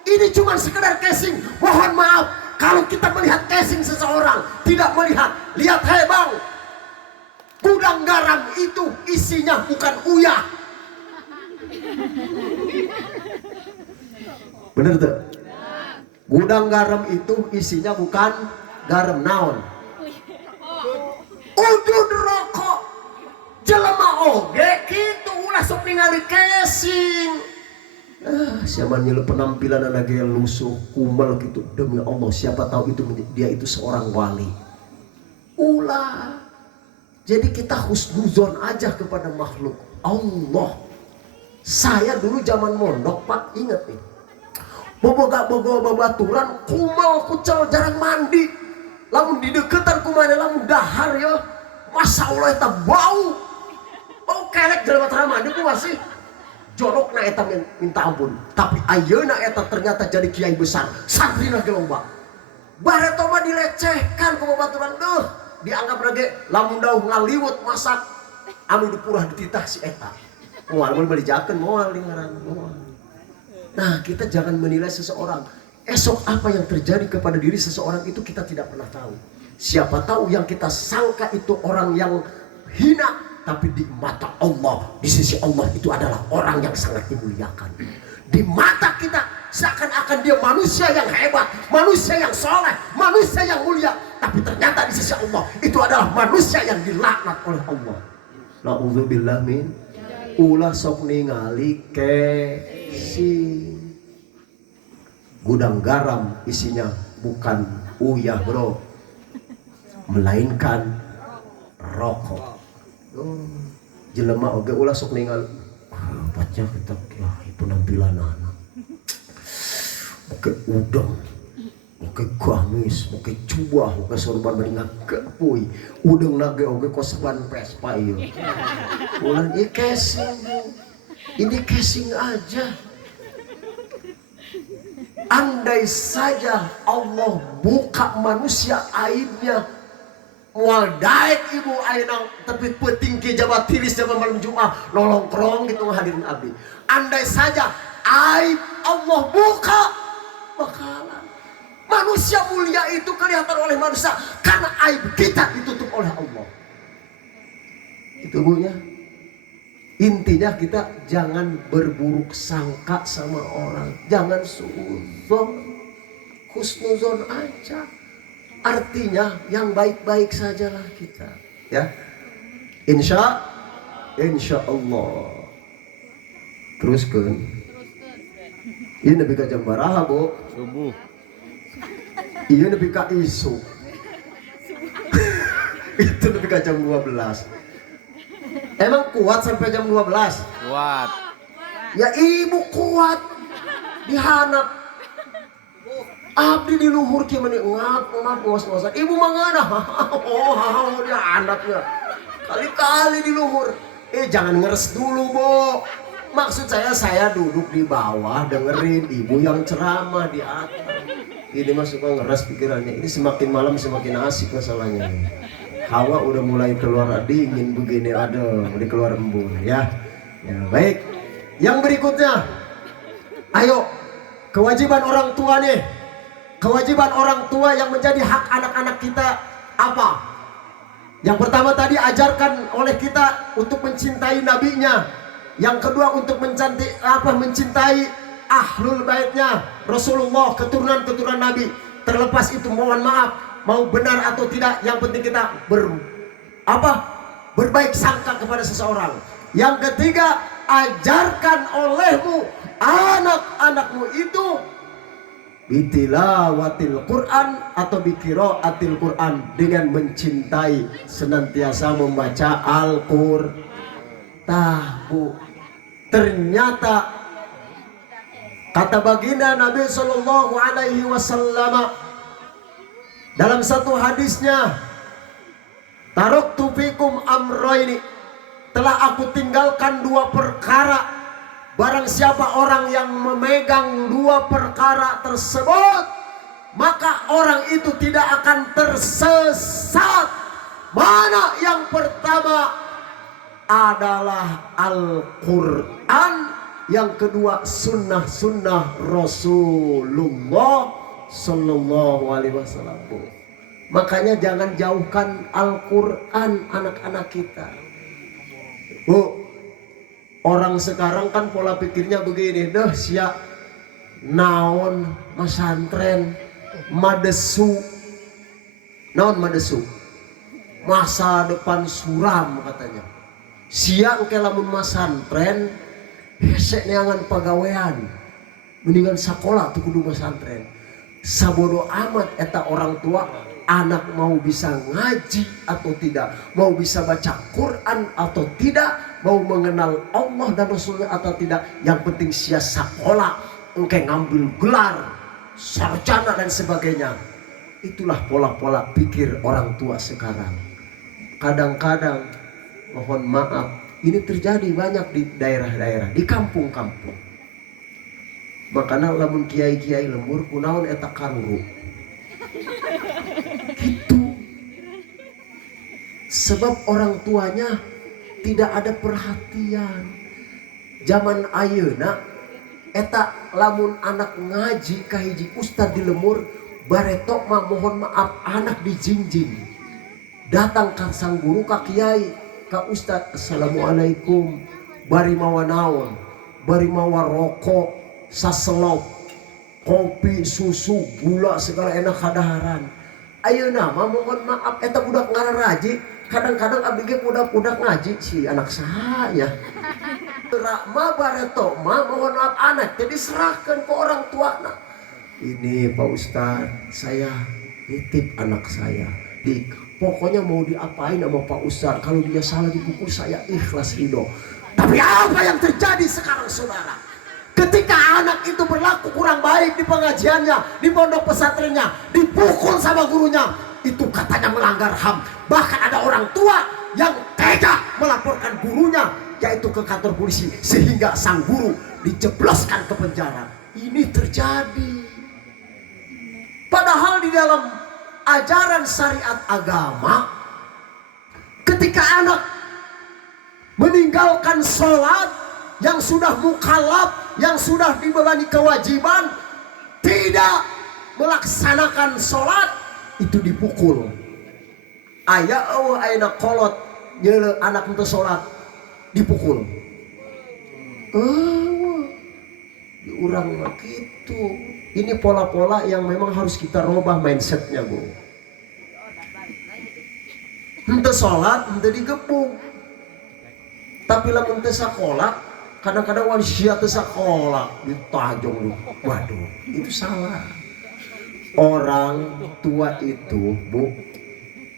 ini cuma sekedar casing. Mohon maaf kalau kita melihat casing seseorang, tidak melihat. Lihat, hei bang, gudang garam itu isinya bukan uyah. Bener tuh? Gudang garam itu isinya bukan garam, naon? Udud rokok. Jelema oge kitu ulah sok ningali casing. Siapa nyelep penampilan anak yang lusuh, kumel gitu. Demi Allah, siapa tahu itu dia itu seorang wali. Ulah. Jadi kita husnuzon aja kepada makhluk Allah. Saya dulu zaman mondok, Pak, ingat nih. Boboga babaturan, kumel kucel, jarang mandi. Lamun di deketan kumane lamun dahar ya. Masya Allah eta bau. Bau kelek jelema tara mandi ku masih jorokna eta minta ampun. Tapi ayeuna eta ternyata jadi kiai besar. Santrina ge loba. Bareto mah dilecehkan ku babaturan deuh. Dianggap lagi lamun dauh ngaliwet masak anu dipurah dititah si eta. Moal mun balijakeun moal di ngaran moal. Nah, kita jangan menilai seseorang. Esok apa yang terjadi kepada diri seseorang itu kita tidak pernah tahu. Siapa tahu yang kita sangka itu orang yang hina, tapi di mata Allah, di sisi Allah itu adalah orang yang sangat dimuliakan. Di mata kita seakan-akan dia manusia yang hebat, manusia yang soleh, manusia yang mulia. Tapi ternyata di sisi Allah itu adalah manusia yang dilaknat oleh Allah. Na'udzubillah min. Ulah sok ningali casing. Gudang garam isinya bukan uyah bro, melainkan rokok. Jelema oge ulah sok ningali baca kitab kiai penampilan anak. Oke udang, oke gamis, oke cuah, oke sorban beringak kepuy. Udang nage oke kosepan Vespa ieu. Ulah ieu casing. Ini casing aja. Andai saja Allah buka manusia aibnya, mual daek ibu ayeuna tapi peuting ke jabat tiris jabat malam Jumat nolongkrong gitu hadirin abdi. Andai saja aib Allah buka, bakalan manusia mulia itu kelihatan oleh manusia karena aib kita ditutup oleh Allah. Itu Bu ya. Intinya kita jangan berburuk sangka sama orang, jangan suudzon, husnuzon aja. Artinya yang baik-baik sajalah kita, ya. Insya Allah. Teruskan. Ini lebih ke jam baraha Bu. Subuh. Iya lebih ke isu. Itu lebih ke jam 12. Emang kuat sampai jam 12? Kuat. Ya ibu kuat. Dihanap. Abdi di luhur kieu meni ngap ngos-ngosan. Ibu mangana. Oh, dia handapnya. Kali-kali di luhur. Jangan ngeres dulu, Bu. Maksud saya duduk di bawah dengerin ibu yang ceramah di atas. Ini mah suka ngeres pikirannya. Ini semakin malam semakin asik masalahnya. Hawa udah mulai keluar dingin begini, aduh, udah keluar embun ya. Ya baik. Yang berikutnya, ayo kewajiban orang tua nih. Kewajiban orang tua yang menjadi hak anak-anak kita apa? Yang pertama tadi ajarkan oleh kita untuk mencintai nabinya. Yang kedua untuk mencintai ahlul baitnya Rasulullah, keturunan-keturunan Nabi. Terlepas itu mohon maaf, mau benar atau tidak, yang penting kita berbaik sangka kepada seseorang. Yang ketiga, ajarkan olehmu anak-anakmu itu bitilawatil Quran atau biqiraatil Quran, dengan mencintai, senantiasa membaca Al-Qur'an. Tahu ternyata kata baginda Nabi Sallallahu Alaihi Wasallam dalam satu hadisnya, taraktu fikum amroini, telah aku tinggalkan dua perkara. Barang siapa orang yang memegang dua perkara tersebut, maka orang itu tidak akan tersesat. Mana yang pertama? adalah Al-Quran, yang kedua sunnah-sunnah Rasulullah Sallallahu Alaihi Wasallam. Makanya jangan jauhkan Al-Quran anak-anak kita. Orang sekarang kan pola pikirnya begini, deh siap naon masantren madesu, naon madesu, masa depan suram katanya. Siang ke lamun masantren hese neangan pagawean, mendingan sekolah tuh kudu masantren. Sabodo amat eta orang tua, anak mau bisa ngaji atau tidak, mau bisa baca Quran atau tidak, mau mengenal Allah dan Rasulnya atau tidak, yang penting sia sekolah, engke ngambil gelar sarjana dan sebagainya. Itulah pola-pola pikir orang tua sekarang. Kadang-kadang mohon maaf, ini terjadi banyak di daerah-daerah, di kampung-kampung. Makanya lamun kiai-kiai lembur kunaon eta kanguru. Gitu. Sebab orang tuanya tidak ada perhatian. Zaman ayeuna eta lamun anak ngaji ka hiji ustad di lembur, baretok mah mohon maaf anak dijingjing. Datang ka sang guru ka kiai, ka ustad, assalamualaikum, bari mawa naon, bari mawa rokok, saselop, kopi, susu, gula segala enak kadaharan. Ayeuna mah mohon maaf eta budak ngararaji, kadang-kadang abdi ge budak-budak ngaji si anak saya. Mah bareto mah mohon maaf anak jadi serahkan ke orang tua. Nah, ini Pak Ustad, saya nitip anak saya. Pokoknya mau diapain sama Pak Ustad, kalau dia salah dipukul saya ikhlas ridho. Tapi apa yang terjadi sekarang saudara? Ketika anak itu berlaku kurang baik di pengajiannya, di pondok pesantrennya, dipukul sama gurunya, itu katanya melanggar HAM. Bahkan ada orang tua yang tega melaporkan gurunya, yaitu ke kantor polisi, sehingga sang guru dijebloskan ke penjara. Ini terjadi. Padahal di dalam ajaran syariat agama, ketika anak meninggalkan sholat, yang sudah mukallaf, yang sudah dibebani kewajiban, tidak melaksanakan sholat, itu dipukul. Aya ayeuna kolot nyeuleuh anak untuk sholat dipukul. Urang mah gitu. Ini pola-pola yang memang harus kita robah mindsetnya, Bu. Henteu sholat, henteu digebung. Tapi lamun teu sakola, kadang-kadang wali sia teu sakola ditajong lu. Waduh, itu salah. Orang tua itu, Bu,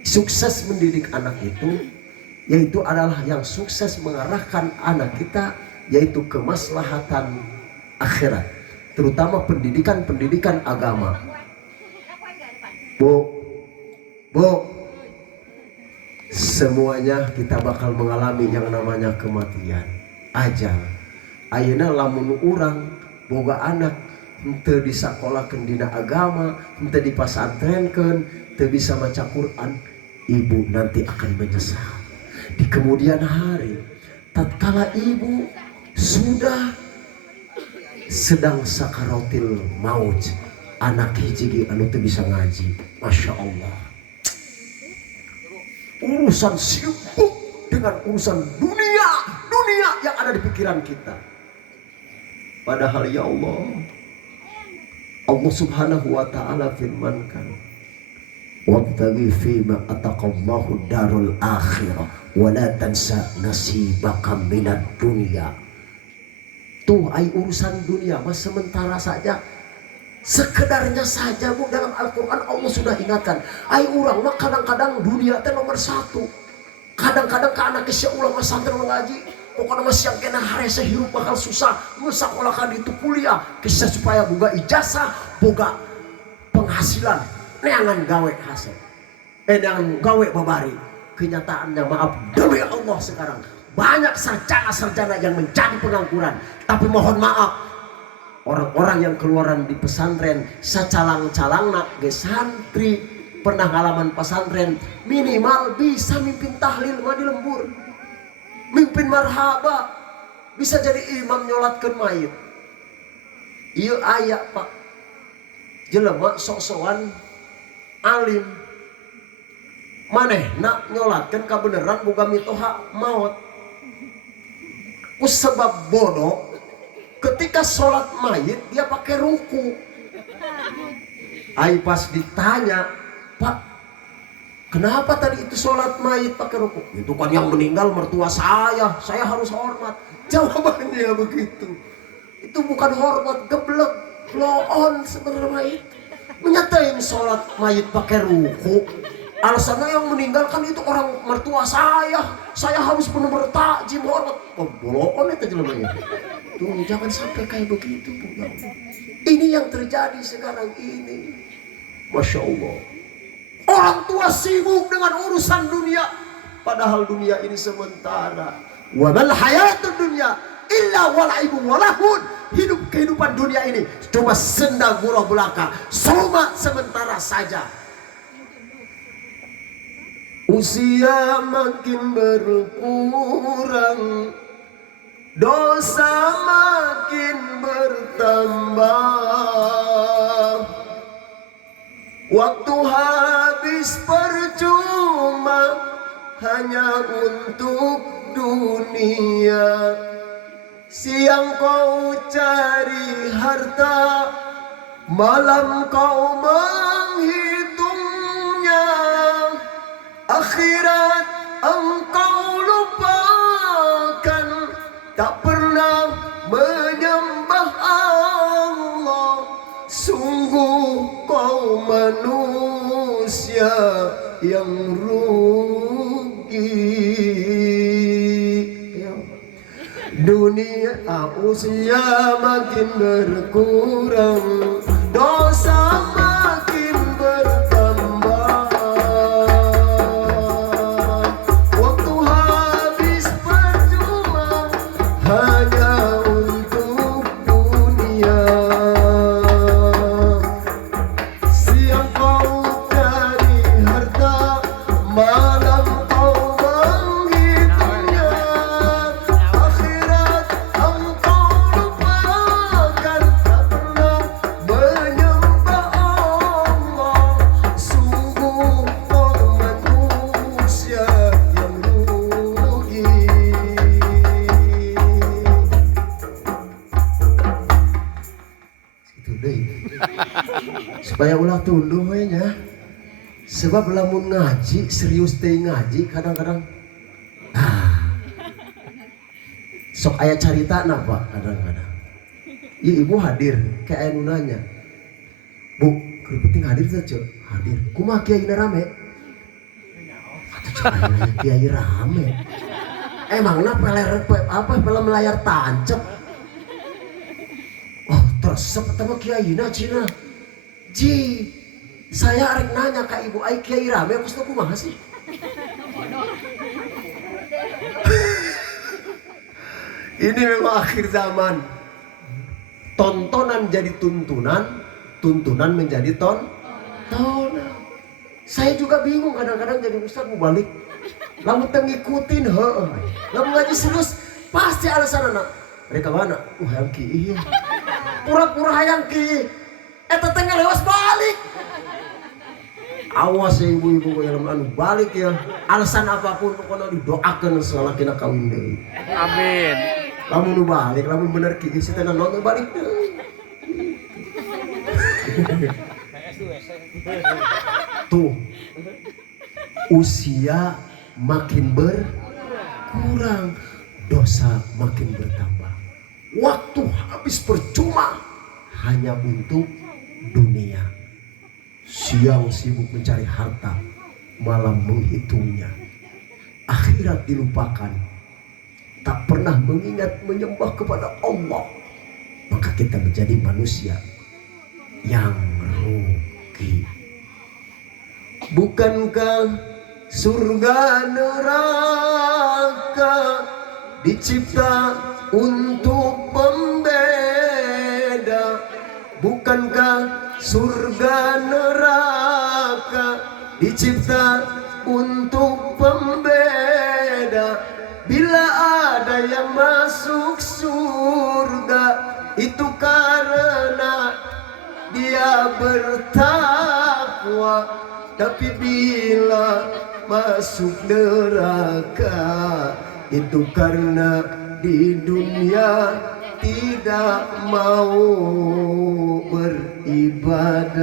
sukses mendidik anak itu, yaitu adalah yang sukses mengarahkan anak kita, yaitu kemaslahatan akhirat, terutama pendidikan agama. Bu, semuanya kita bakal mengalami yang namanya kematian, ajal. Ayeuna lamun urang boga anak henteu disakolahkeun dina agama, henteu dipasantrenkeun, teu bisa maca Quran, ibu nanti akan menyesal di kemudian hari. Tatkala ibu sudah sedang sakaratil maut, anak hiji anu teu bisa ngaji, masya Allah, urusan sibuk dengan urusan dunia yang ada di pikiran kita. Padahal ya Allah subhanahu wa ta'ala firmankan, wabtaghi fima ataqallahu darul akhirah wa la tansa nasibaka minad dunya. Tuh ay urusan dunia mas sementara saja, sekedarnya saja, Bu. Dalam Al-Quran Allah sudah ingatkan, ay urang mah kadang-kadang dunia teh nomor satu. Kadang-kadang ke anak kesya ulang mas santri ngaji, pokoknya mas yang kena harese hirup bakal susah, ngesakolahkan itu kuliah kesya supaya boga ijazah, boga penghasilan, neangan gawe hasil, neangan gawe babari. Kenyataannya maaf demi Allah sekarang banyak sarjana-sarjana yang menjadi pengangguran. Tapi mohon maaf, orang-orang yang keluaran di pesantren sacalang-calangna ge santri pernah ngalaman pesantren, minimal bisa mimpin tahlil mah di lembur. mimpin marhaba, bisa jadi imam nyolatkeun mayit. Ieu aya Pak, jelema sok-sokan alim, manehna nyolatkeun kabeneran boga mitoha maot. Ku sebab bodoh, ketika sholat mayit dia pakai ruku. Ai pas ditanya, Pak, kenapa tadi itu sholat mayit pakai ruku? Itu kan yang meninggal mertua saya harus hormat. Jawabannya begitu. Itu bukan hormat, geblek, loon sebenarnya itu. Menyatain sholat mayit pakai ruku. Alasannya yang meninggal kan itu orang mertua saya harus benar-benar takjim hormat. Oh, bolon itu jelamanya. Tuh jangan sampai kayak begitu, Bu. Ini yang terjadi sekarang ini. Masya Allah. Orang tua sibuk dengan urusan dunia, padahal dunia ini sementara. Wa mal hayatud dunya illa wal'ibun walahun. Kehidupan dunia ini cuma senda gurau belaka, cuma sementara saja. Usia makin berkurang, dosa makin bertambah, waktu habis percuma hanya untuk dunia. Siang kau cari harta, malam kau menghitungnya. Akhirat engkau lupakan, tak pernah menyembah Allah. Sungguh kau manusia yang rugi. Dunia usia makin berkurang, dosa makin bertambah, waktu habis percuma hanya untuk dunia. Siang kau cari harta, malam kau menghitungnya. Akhirat engkau lupakan, tak pernah menyembah Allah. Sungguh kau manusia yang rugi. Itu deh. Supaya ulah tunduh we nya. Sebab lamun ngaji, serius teh ngaji kadang-kadang sok aya carita Pak kadang-kadang. Iya ibu hadir, kayak aya nu nanya. Bu, keur penting hadir teh Ceu? Hadir. Kumaha kiaina rame? Atuh cek aya kiai rame. Emangna film layar tancep. Oh, tersep eta mah kiaina cina. Ji, saya arek nanya ka ibu ai kiai rame geus teu kumaha sih? Ini memang akhir zaman. Tontonan jadi tuntunan, tuntunan menjadi tontonan. Saya juga bingung kadang-kadang jadi ustaz mau balik. Lamun teu ngikutin heueuh. Lamun ngaji serius pasti alasan anak. Mereka mana? Hayang kieu. Pura-pura hayang kieu. Eta teh ngelewas balik. Awas ya ibu-ibu yang anu balik ya. Alasan apapun pokoknya didoakeun salakina kawin deui. Amin. Lamun nu balik, lamun bener kieu si teh nonton balik deui. Tuh. Usia makin berkurang, dosa makin bertambah. Waktu habis percuma hanya untuk dunia. Siang sibuk mencari harta, malam menghitungnya. Akhirat dilupakan, tak pernah mengingat menyembah kepada Allah. Maka kita menjadi manusia yang rugi. Bukankah surga neraka dicipta untuk pembeda? Bukankah surga neraka dicipta untuk pembeda? Bila karena dia bertakwa, tapi bila masuk neraka itu karena di dunia tidak mau beribadah.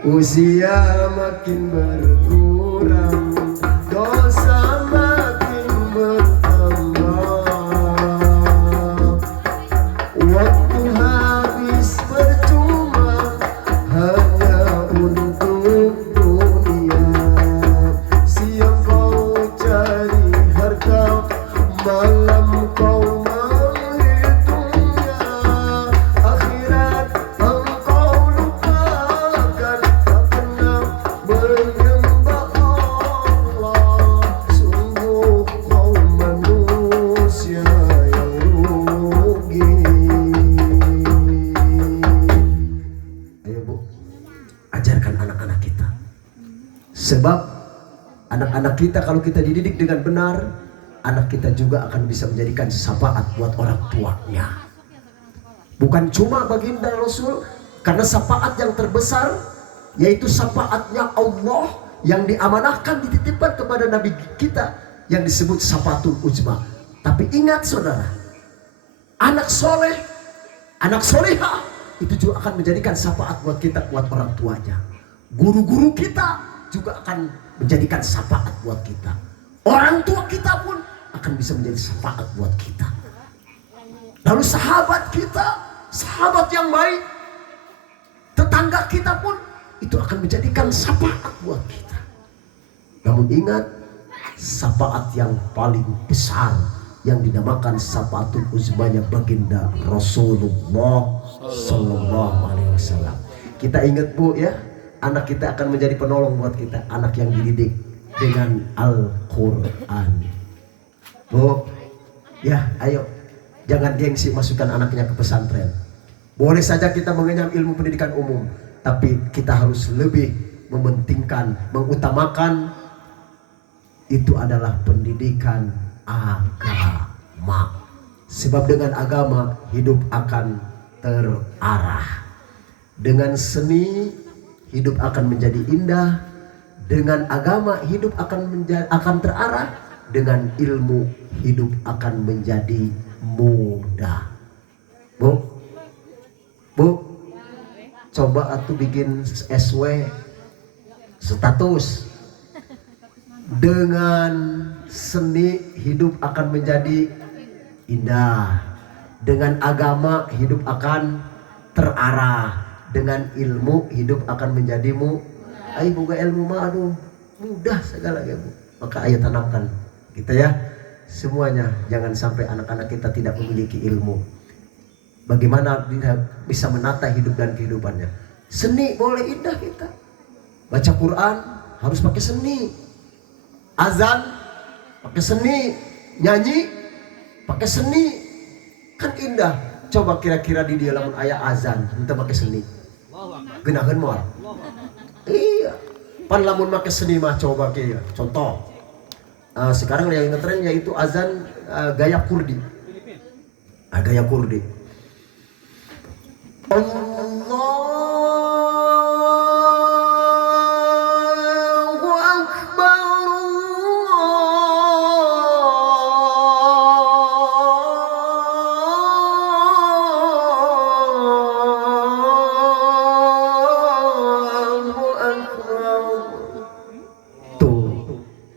Usia makin berkurang, dosa makin bertambah, waktu habis percuma hanya untuk dunia. Siang kau cari harta, malam kau menghitungnya, akhirat engkau lupakan, tak pernah menyembah Allah. Sungguh kau manusia yang rugi. Ayo Bu, ajarkan anak-anak kita. Sebab anak-anak kita kalau kita dididik dengan benar, anak kita juga akan bisa menjadikan syafaat buat orang tuanya. Bukan cuma baginda Rasul, karena syafaat yang terbesar yaitu syafaatnya Allah yang diamanahkan, dititipkan kepada Nabi kita yang disebut syafaatul uzma. Tapi ingat saudara, anak soleh, anak solehah itu juga akan menjadikan syafaat buat kita, buat orang tuanya. Guru-guru kita juga akan menjadikan syafaat buat kita. Orang tua kita pun akan bisa menjadi syafaat buat kita. Lalu sahabat kita, sahabat yang baik, tetangga kita pun itu akan menjadikan syafaat buat kita. Namun ingat, syafaat yang paling besar yang dinamakan syafaatul uzmanya baginda Rasulullah Sallallahu Alaihi Wasallam. Kita ingat Bu ya, anak kita akan menjadi penolong buat kita, anak yang dididik dengan Al-Quran. Bu, ya ayo, jangan gengsi masukkan anaknya ke pesantren. Boleh saja kita mengenyam ilmu pendidikan umum, tapi kita harus lebih mementingkan, mengutamakan itu adalah pendidikan agama. Sebab dengan agama hidup akan terarah. Dengan seni hidup akan menjadi indah. Dengan agama hidup akan terarah. Dengan ilmu hidup akan menjadi mudah. Bu, coba atuh bikin SW status. Dengan seni hidup akan menjadi indah. Dengan agama hidup akan terarah. Dengan ilmu hidup akan menjadi ayo boga ilmu mah aduh mudah segala ya Bu. Maka ayo tanamkan kita ya semuanya, jangan sampai anak-anak kita tidak memiliki ilmu. Bagaimana dia bisa menata hidup dan kehidupannya. Seni boleh indah kita. Baca Quran harus pakai seni. Azan pakai seni, nyanyi pakai seni, kan indah. Coba kira-kira di dalam ayat azan kita pakai seni, genahan moal. Iya, pan lamun pakai seni mah coba kira. Contoh, sekarang yang ngetren yaitu azan gaya Kurdi. Gaya Kurdi. Allahu Akbar.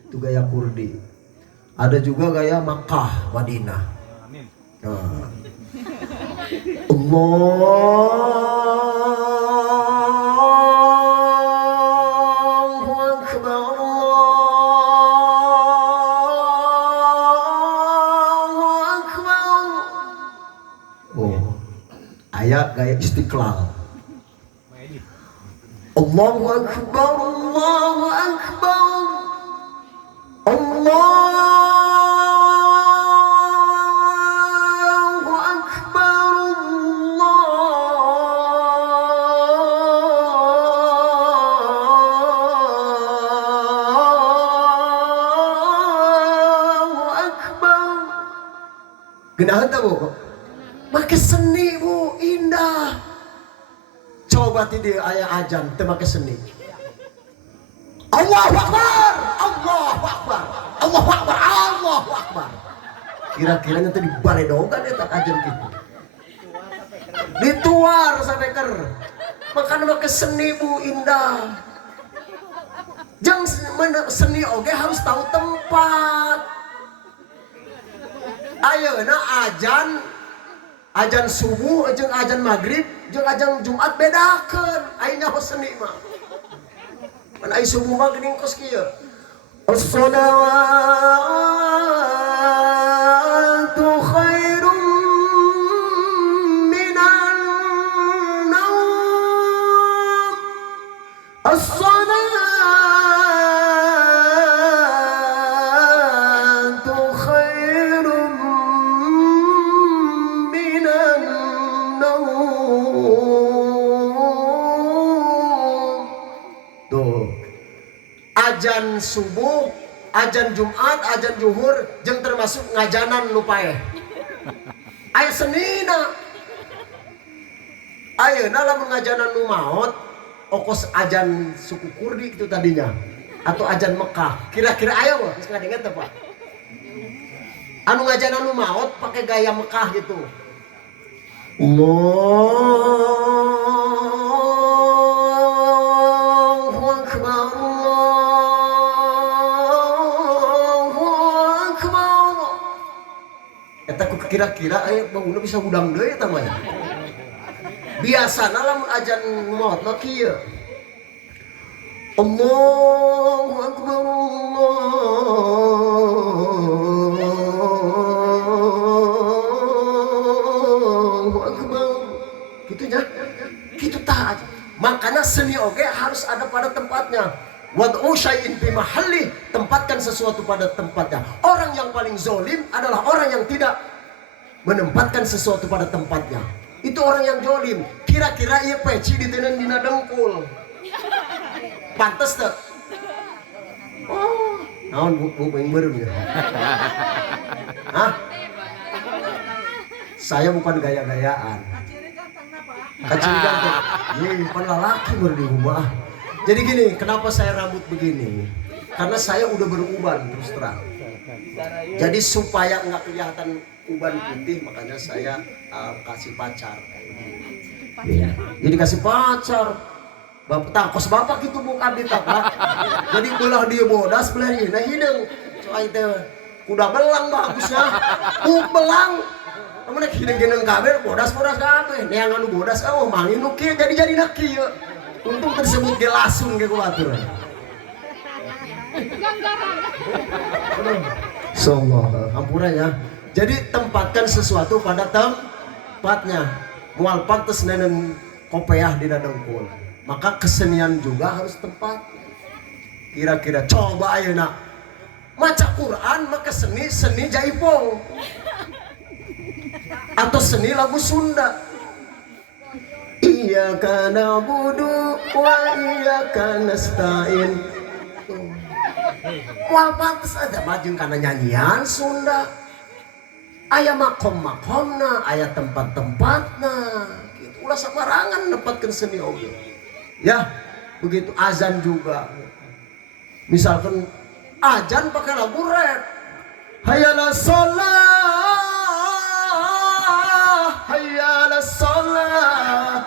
Itu gaya Kurdi. Ada juga gaya Makkah, Madinah. Nah. Allahu Akbar. Allahu Akbar. Oh, ayat gaya Istiqlal. Allahu Akbar, Allahu Akbar, Allahu Akbar, Allahu Akbar. Ginahan ta bu? Make seni bu, indah. Coba tidak ayah ajan, teu make seni. Allahu Akbar, Allahu Akbar, Allahu Akbar, Allahu Akbar. Kira-kira nanti di baledogan eta ajan gitu. Dituar sampai ker. Makanya make seni bu indah. Jang seni oge harus tahu tempat. Ayeuna ajan subuh jeung ajan maghrib jeung ajan Jumat bedakeun. Aya nyaho seni mah. Mun aya subuh mah geuning kos kieu. As-salawatu khairum minan naum. As-salatu khairum minan naum. Tuh. Ajan subuh, ajan Jumat, ajan Zuhur, jeung termasuk ngajanan nu paeh. Aya senina. Ayeuna lamun ngajanan nu maot, okos ajan suku Kurdi itu tadinya atau ajan Mekah. Kira-kira aya mah geus ngadenget teh, Pak? Anu ngajanan nu maot pakai gaya Mekah gitu. Allahu Akbar. Eta ku kira-kira aya bangunna bisa udang deui eta mah. Biasana lamun ajan maot mah kieu. Allahu Akbar, Allahu Akbar. Gitu nya. Kitu tah. Makanya seni oge harus ada pada tempatnya. Wad'u syai'in fi mahalli, tempatkan sesuatu pada tempatnya. Orang yang paling zolim adalah orang yang tidak menempatkan sesuatu pada tempatnya. Itu orang yang zolim. Kira-kira ieu peci diteuneun dina dengkul. Pantes teu? Oh, naon bu yang beureum ya? Hah? Saya bukan gaya-gayaan. Kacil ganteng. Ye, pan lalaki baru di rumah. Jadi gini, kenapa saya rambut begini? Karena saya udah beruban terus terang. Jadi supaya nggak kelihatan uban putih, makanya saya kasih pacar. Ya. Jadi kasih pacar. Bapak takos bapak gitu bu abdi tak. Jadi belah dia bodas belah ini, nah hidung. Soal itu kuda belang bagusnya, belang. Namun hidung geneng kabel bodas kabel. Nih yang anu bodas, oh mangin nuki jadi nak kieu. Untung tersebut ge lasun ge kuatur. Soalnya, ampura ya. Jadi tempatkan sesuatu pada tempatnya. Mual pantes nenen kopeah di dengkul. Maka kesenian juga harus tempat. Kira-kira coba ayeuna maca Quran maka seni jaipong. Atau seni lagu Sunda. Iyyaka na'budu wa iyyaka nasta'in. Mual pantes aja majeng kana nyanyian Sunda. Aya makom-makomna, aya tempat-tempatna. Gitu. Ulah sabarangan nepatkeun seni oge. Ya, begitu azan juga. Misalkan azan pakai lagu rap. Hayalas shalah, hayalas shalah.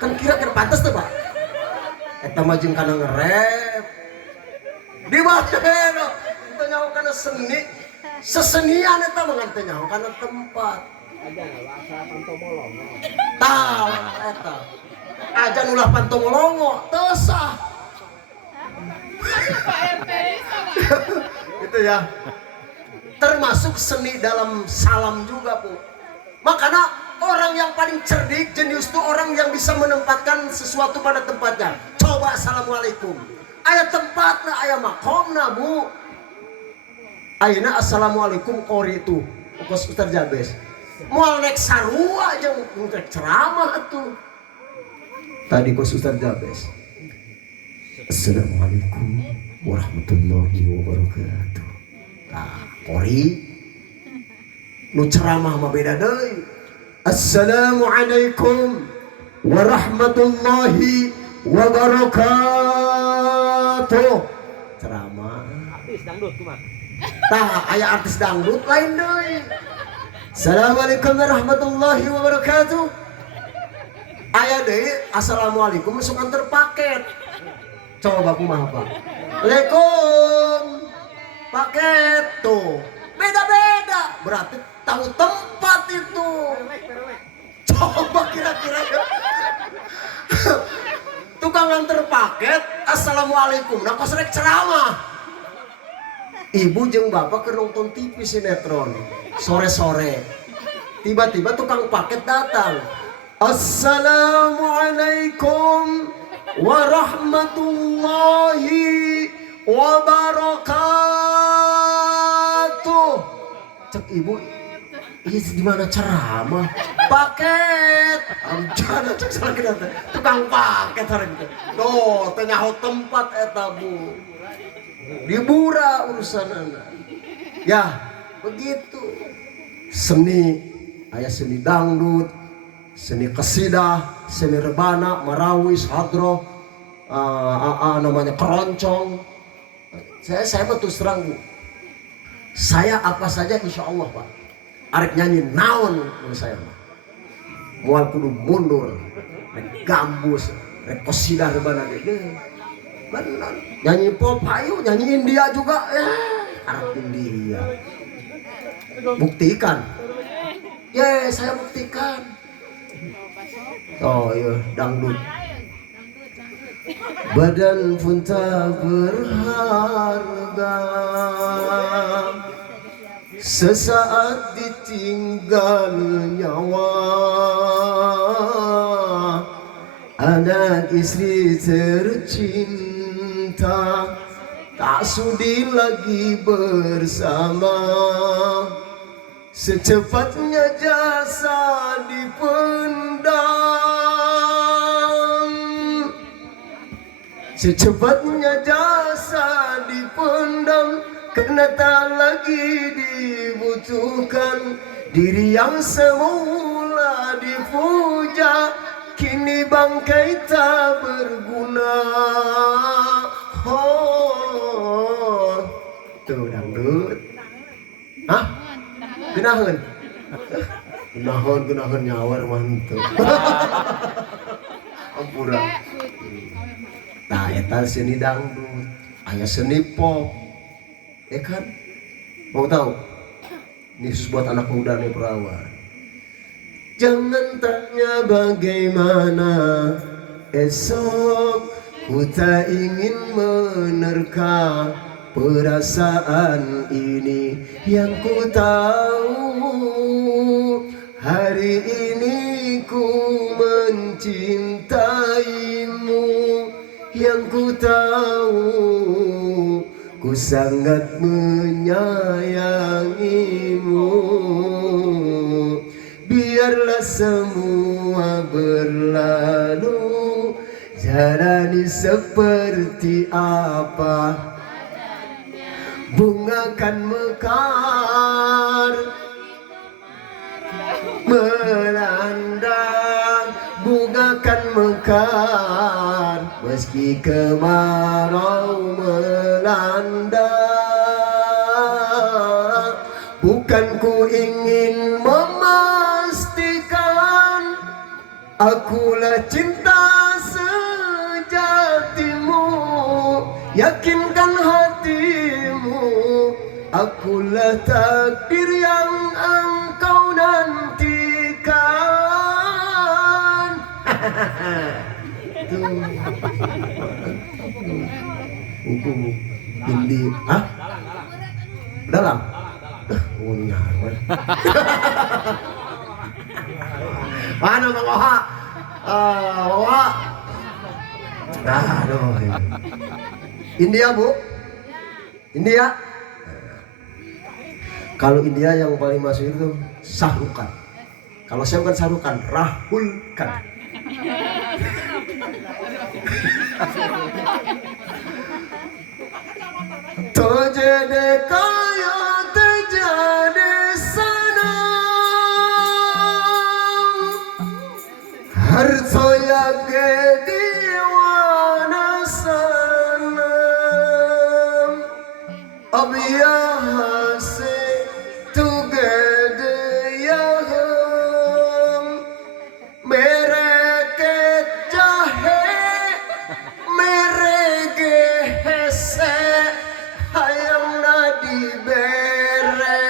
Kan kira-kira pantas tuh, Pak. Eta mah jeung kana nge-rap. Di mana? Itu nyaho kana seni. Sesenian eta mah teu nyaho kana tempat. Tah, eta. Ajan ulah pantongolongo, teu sah. Itu ya. Termasuk seni dalam salam juga, Bu. Makanya orang yang paling cerdik jenius itu orang yang bisa menempatkan sesuatu pada tempatnya. Coba assalamualaikum. Aya tempatna, aya makomna, Bu. Ayeuna assalamualaikum qori itu. Kos Ustaz Jabes. Moal nek sarua jeung rek ceramah atuh. Tadi kos Ustaz Jabes. Assalamualaikum warahmatullahi wabarakatuh. Nah, qori Nu ceramah mah beda deui. Assalamualaikum warahmatullahi wabarakatuh. Ceramah. Artis dangdut kumaha? Tah aya artis dangdut lain deui. Assalamualaikum warahmatullahi wabarakatuh. Aya deui assalamualaikum masuk antar paket. Coba kumaha Pak? Waalaikum. Paket tuh. Beda-beda. Berarti tahu tempat itu. Coba kira-kira. Tukang antar paket assalamualaikum. Nah kos rek ceramah. Ibu jeung bapak keur nonton TV sinetron sore-sore. Tiba-tiba tukang paket datang. Assalamualaikum warahmatullahi wabarakatuh. Cek ibu, ini di mana ceramah? Paket. Amjana cek salah kita. Tukang paket hari itu. Tuh, tengah tempat eta bu. Dibura urusan anak. Ya, begitu. Seni, aya seni dangdut, seni qasidah, seni rebana, marawis, hadroh, namanya keroncong. Saya betul serang bu. Saya apa saja insya Allah Pak. Arek nyanyi naon menurut saya Pak. Mual kudu mundur, rek gambus, rek qasidah rebana gitu. Benar. Nyanyi pop ayo, nyanyi India juga Arab India. Buktikan. Saya buktikan. Oh iya, dangdut. Badan pun tak berharga, sesaat ditinggal nyawa. Anak istri tercinta tak sudi lagi bersama. Secepatnya jasa dipendam, secepatnya jasa dipendam, karena tak lagi dibutuhkan. Diri yang semula dipuja kini bangkai tak berguna. Oh, tuh dangdut. Hah? Genaheun. Genaheun nyawer mantu. Ampura. Nah, eta seni dangdut, aya seni pop. Kan? Mau tahu? Ini khusus buat anak muda nih perawan. Jangan tanya bagaimana esok, ku tak ingin menerka perasaan ini. Yang ku tahu hari ini ku mencintaimu. Yang ku tahu ku sangat menyayangimu. Biarlah semua berlalu, jalani seperti apa. Bunga kan mekar melanda, bunga kan mekar meski kemarau melanda. Bukan ku ingin memastikan akulah cinta sejatimu, yakinkan hatimu akulah takdir yang engkau nantikan. Tuh. Indi, ah? Dalam. Oh nyaman. Mana Bang Oha? Oha. Aduh. India bu? India? Kalau India yang paling masuk itu Sahrukan. Kalau saya bukan Sahrukan, Rahul Khan. Tojede kaya terjadi sana, harta yang diwana sanam abiyah se together yaham mere ke jahe mere ge hese hayam nadi bere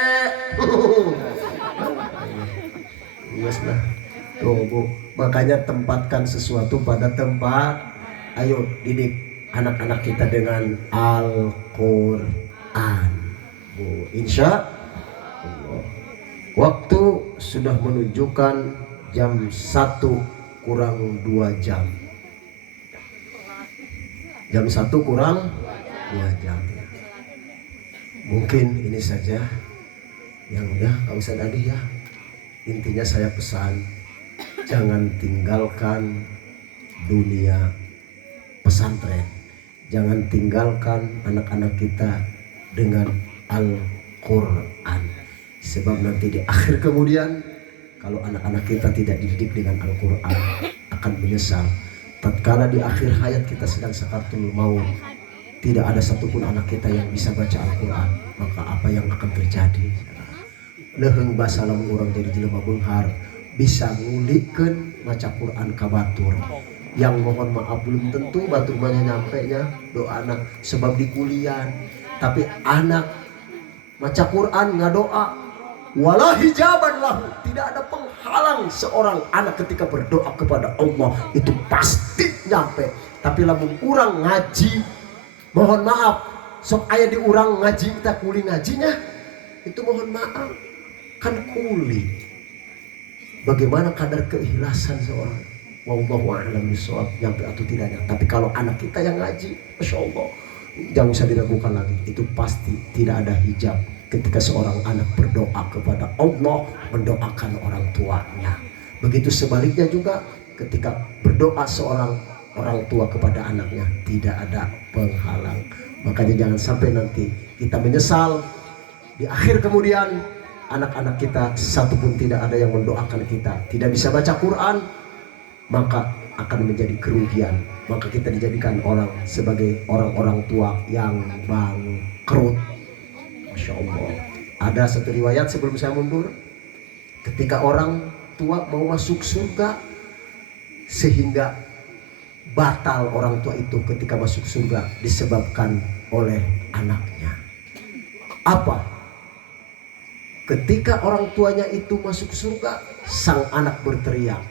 yes lah. Tuh Bu, makanya tempatkan sesuatu pada tempat. Ayo didik anak-anak kita dengan Al-Quran Bu, insya Allah. Waktu sudah menunjukkan jam 1 kurang 2 jam. Jam 1 kurang 2 jam. Mungkin ini saja yang udah, gak usah tadi ya. Intinya saya pesan, jangan tinggalkan dunia pesantren. Jangan tinggalkan anak-anak kita dengan Al-Quran. Sebab nanti di akhir kemudian, kalau anak-anak kita tidak dididik dengan Al-Quran, akan menyesal. Tatkala di akhir hayat kita sedang sakaratul maut, tidak ada satupun anak kita yang bisa baca Al-Quran, maka apa yang akan terjadi? Leheng basa lamun urang jadi jelema beunghar bisa ngulikeun maca Quran ka batur. Yang mohon maaf belum tentu batur mah nyampe nya doa anak sebab di kuliah. Tapi anak maca Quran ngadoa wala hijaban lahu, tidak ada penghalang seorang anak ketika berdoa kepada Allah itu pasti nyampe. Tapi lamun urang ngaji, mohon maaf sok aya di urang ngaji kita kuli ngajinya itu mohon maaf kan kuli. Bagaimana kadar keikhlasan seorang, wallahu a'lam bishawab, nyampe atau tidaknya. Tapi kalau anak kita yang ngaji, masya Allah, jangan usah diragukan lagi, itu pasti tidak ada hijab ketika seorang anak berdoa kepada Allah, mendoakan orang tuanya. Begitu sebaliknya juga ketika berdoa seorang orang tua kepada anaknya, tidak ada penghalang. Makanya jangan sampai nanti kita menyesal di akhir kemudian anak-anak kita satupun tidak ada yang mendoakan kita, tidak bisa baca Quran, maka akan menjadi kerugian. Maka kita dijadikan orang sebagai orang-orang tua yang bangkrut. Masya Allah. Ada satu riwayat sebelum saya mundur, ketika orang tua mau masuk surga sehingga batal orang tua itu ketika masuk surga disebabkan oleh anaknya. Apa? Ketika orang tuanya itu masuk surga, sang anak berteriak,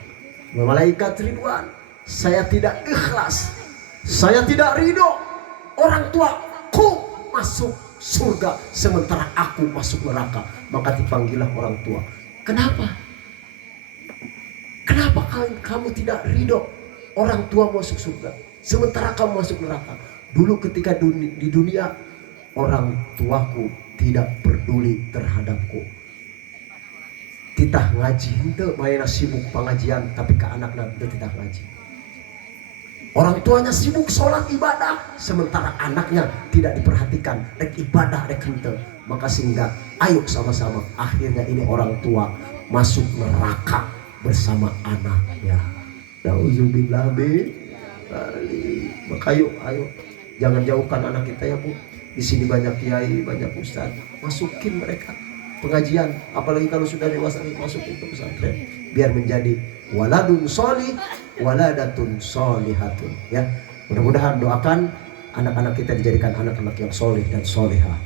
malaikat Ridwan, saya tidak ikhlas, saya tidak ridho orang tuaku masuk surga sementara aku masuk neraka. Maka dipanggillah orang tua. Kenapa? Kenapa kamu tidak ridho orang tua masuk surga sementara kamu masuk neraka? Dulu ketika di dunia orang tuaku tidak peduli terhadapku. Titah ngaji henteu maena sibuk pengajian, tapi ke anakna teu titah ngaji. Orang tuanya sibuk sholat ibadah sementara anaknya tidak diperhatikan, rek ibadah rek henteu. Maka sehingga ayo sama-sama akhirnya ini orang tua masuk neraka bersama anaknya. Nauzubillah min dzalik. Maka ayo jangan jauhkan anak kita ya Bu. Di sini banyak kiai, banyak ustaz, masukin mereka pengajian, apalagi kalau sudah dewasa masukin ke pesantren, biar menjadi waladun sholih, waladatun sholihatun. Ya, mudah-mudahan doakan anak-anak kita dijadikan anak-anak yang solih dan solihah,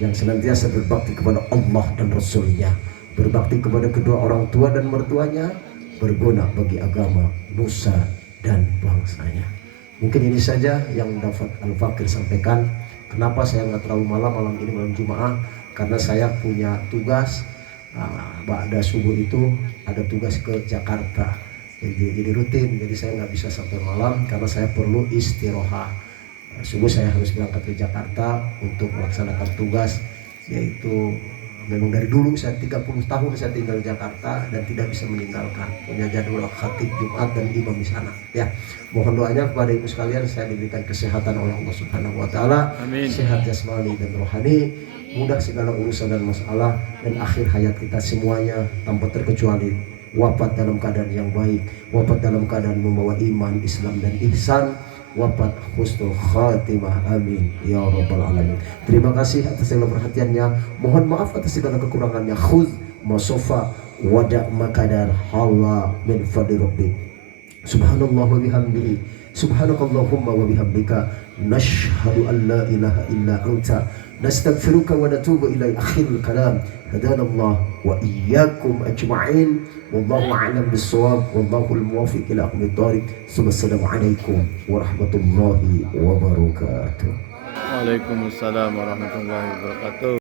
yang senantiasa berbakti kepada Allah dan Rasulnya, berbakti kepada kedua orang tua dan mertuanya, berguna bagi agama, nusa dan bangsanya. Mungkin ini saja yang dapat Al-Fakir sampaikan. Kenapa saya nggak terlalu malam ini malam Jumat? Karena saya punya tugas. Ba'da subuh itu ada tugas ke Jakarta. Jadi rutin. Jadi saya nggak bisa sampai malam karena saya perlu istirahat. Subuh saya harus berangkat ke Jakarta untuk melaksanakan tugas, yaitu memang dari dulu saya 30 tahun saya tinggal di Jakarta dan tidak bisa meninggalkan, punya jadwal khatib Jumat dan imam di sana. Ya, mohon doanya kepada ibu sekalian, saya diberikan kesehatan oleh Allah Subhanahu wa taala, sehat jasmani dan rohani, mudah segala urusan dan masalah, dan akhir hayat kita semuanya tanpa terkecuali wafat dalam keadaan yang baik, wafat dalam keadaan membawa iman, Islam dan ihsan, wafat husnul khatimah, amin ya rabbal alamin. Terima kasih atas segala perhatiannya, mohon maaf atas segala kekurangannya. Khudh masofa wada' makadar Allah min fadli rabbi. Subhanallah wa bihamdihi, subhanakallahumma wa bihamdika, nashhadu an la ilaha illa anta, nastaghfiruka wa natubu ilai. Akhirul kalam, hadanallah wa iyyakum ajma'in, wallahu a'lam bis-shawab, wallahu al-muwaffiq ila aqwamit thariq. Assalamu alaikum warahmatullahi wabarakatuh. Waalaikumsalam warahmatullahi wabarakatuh.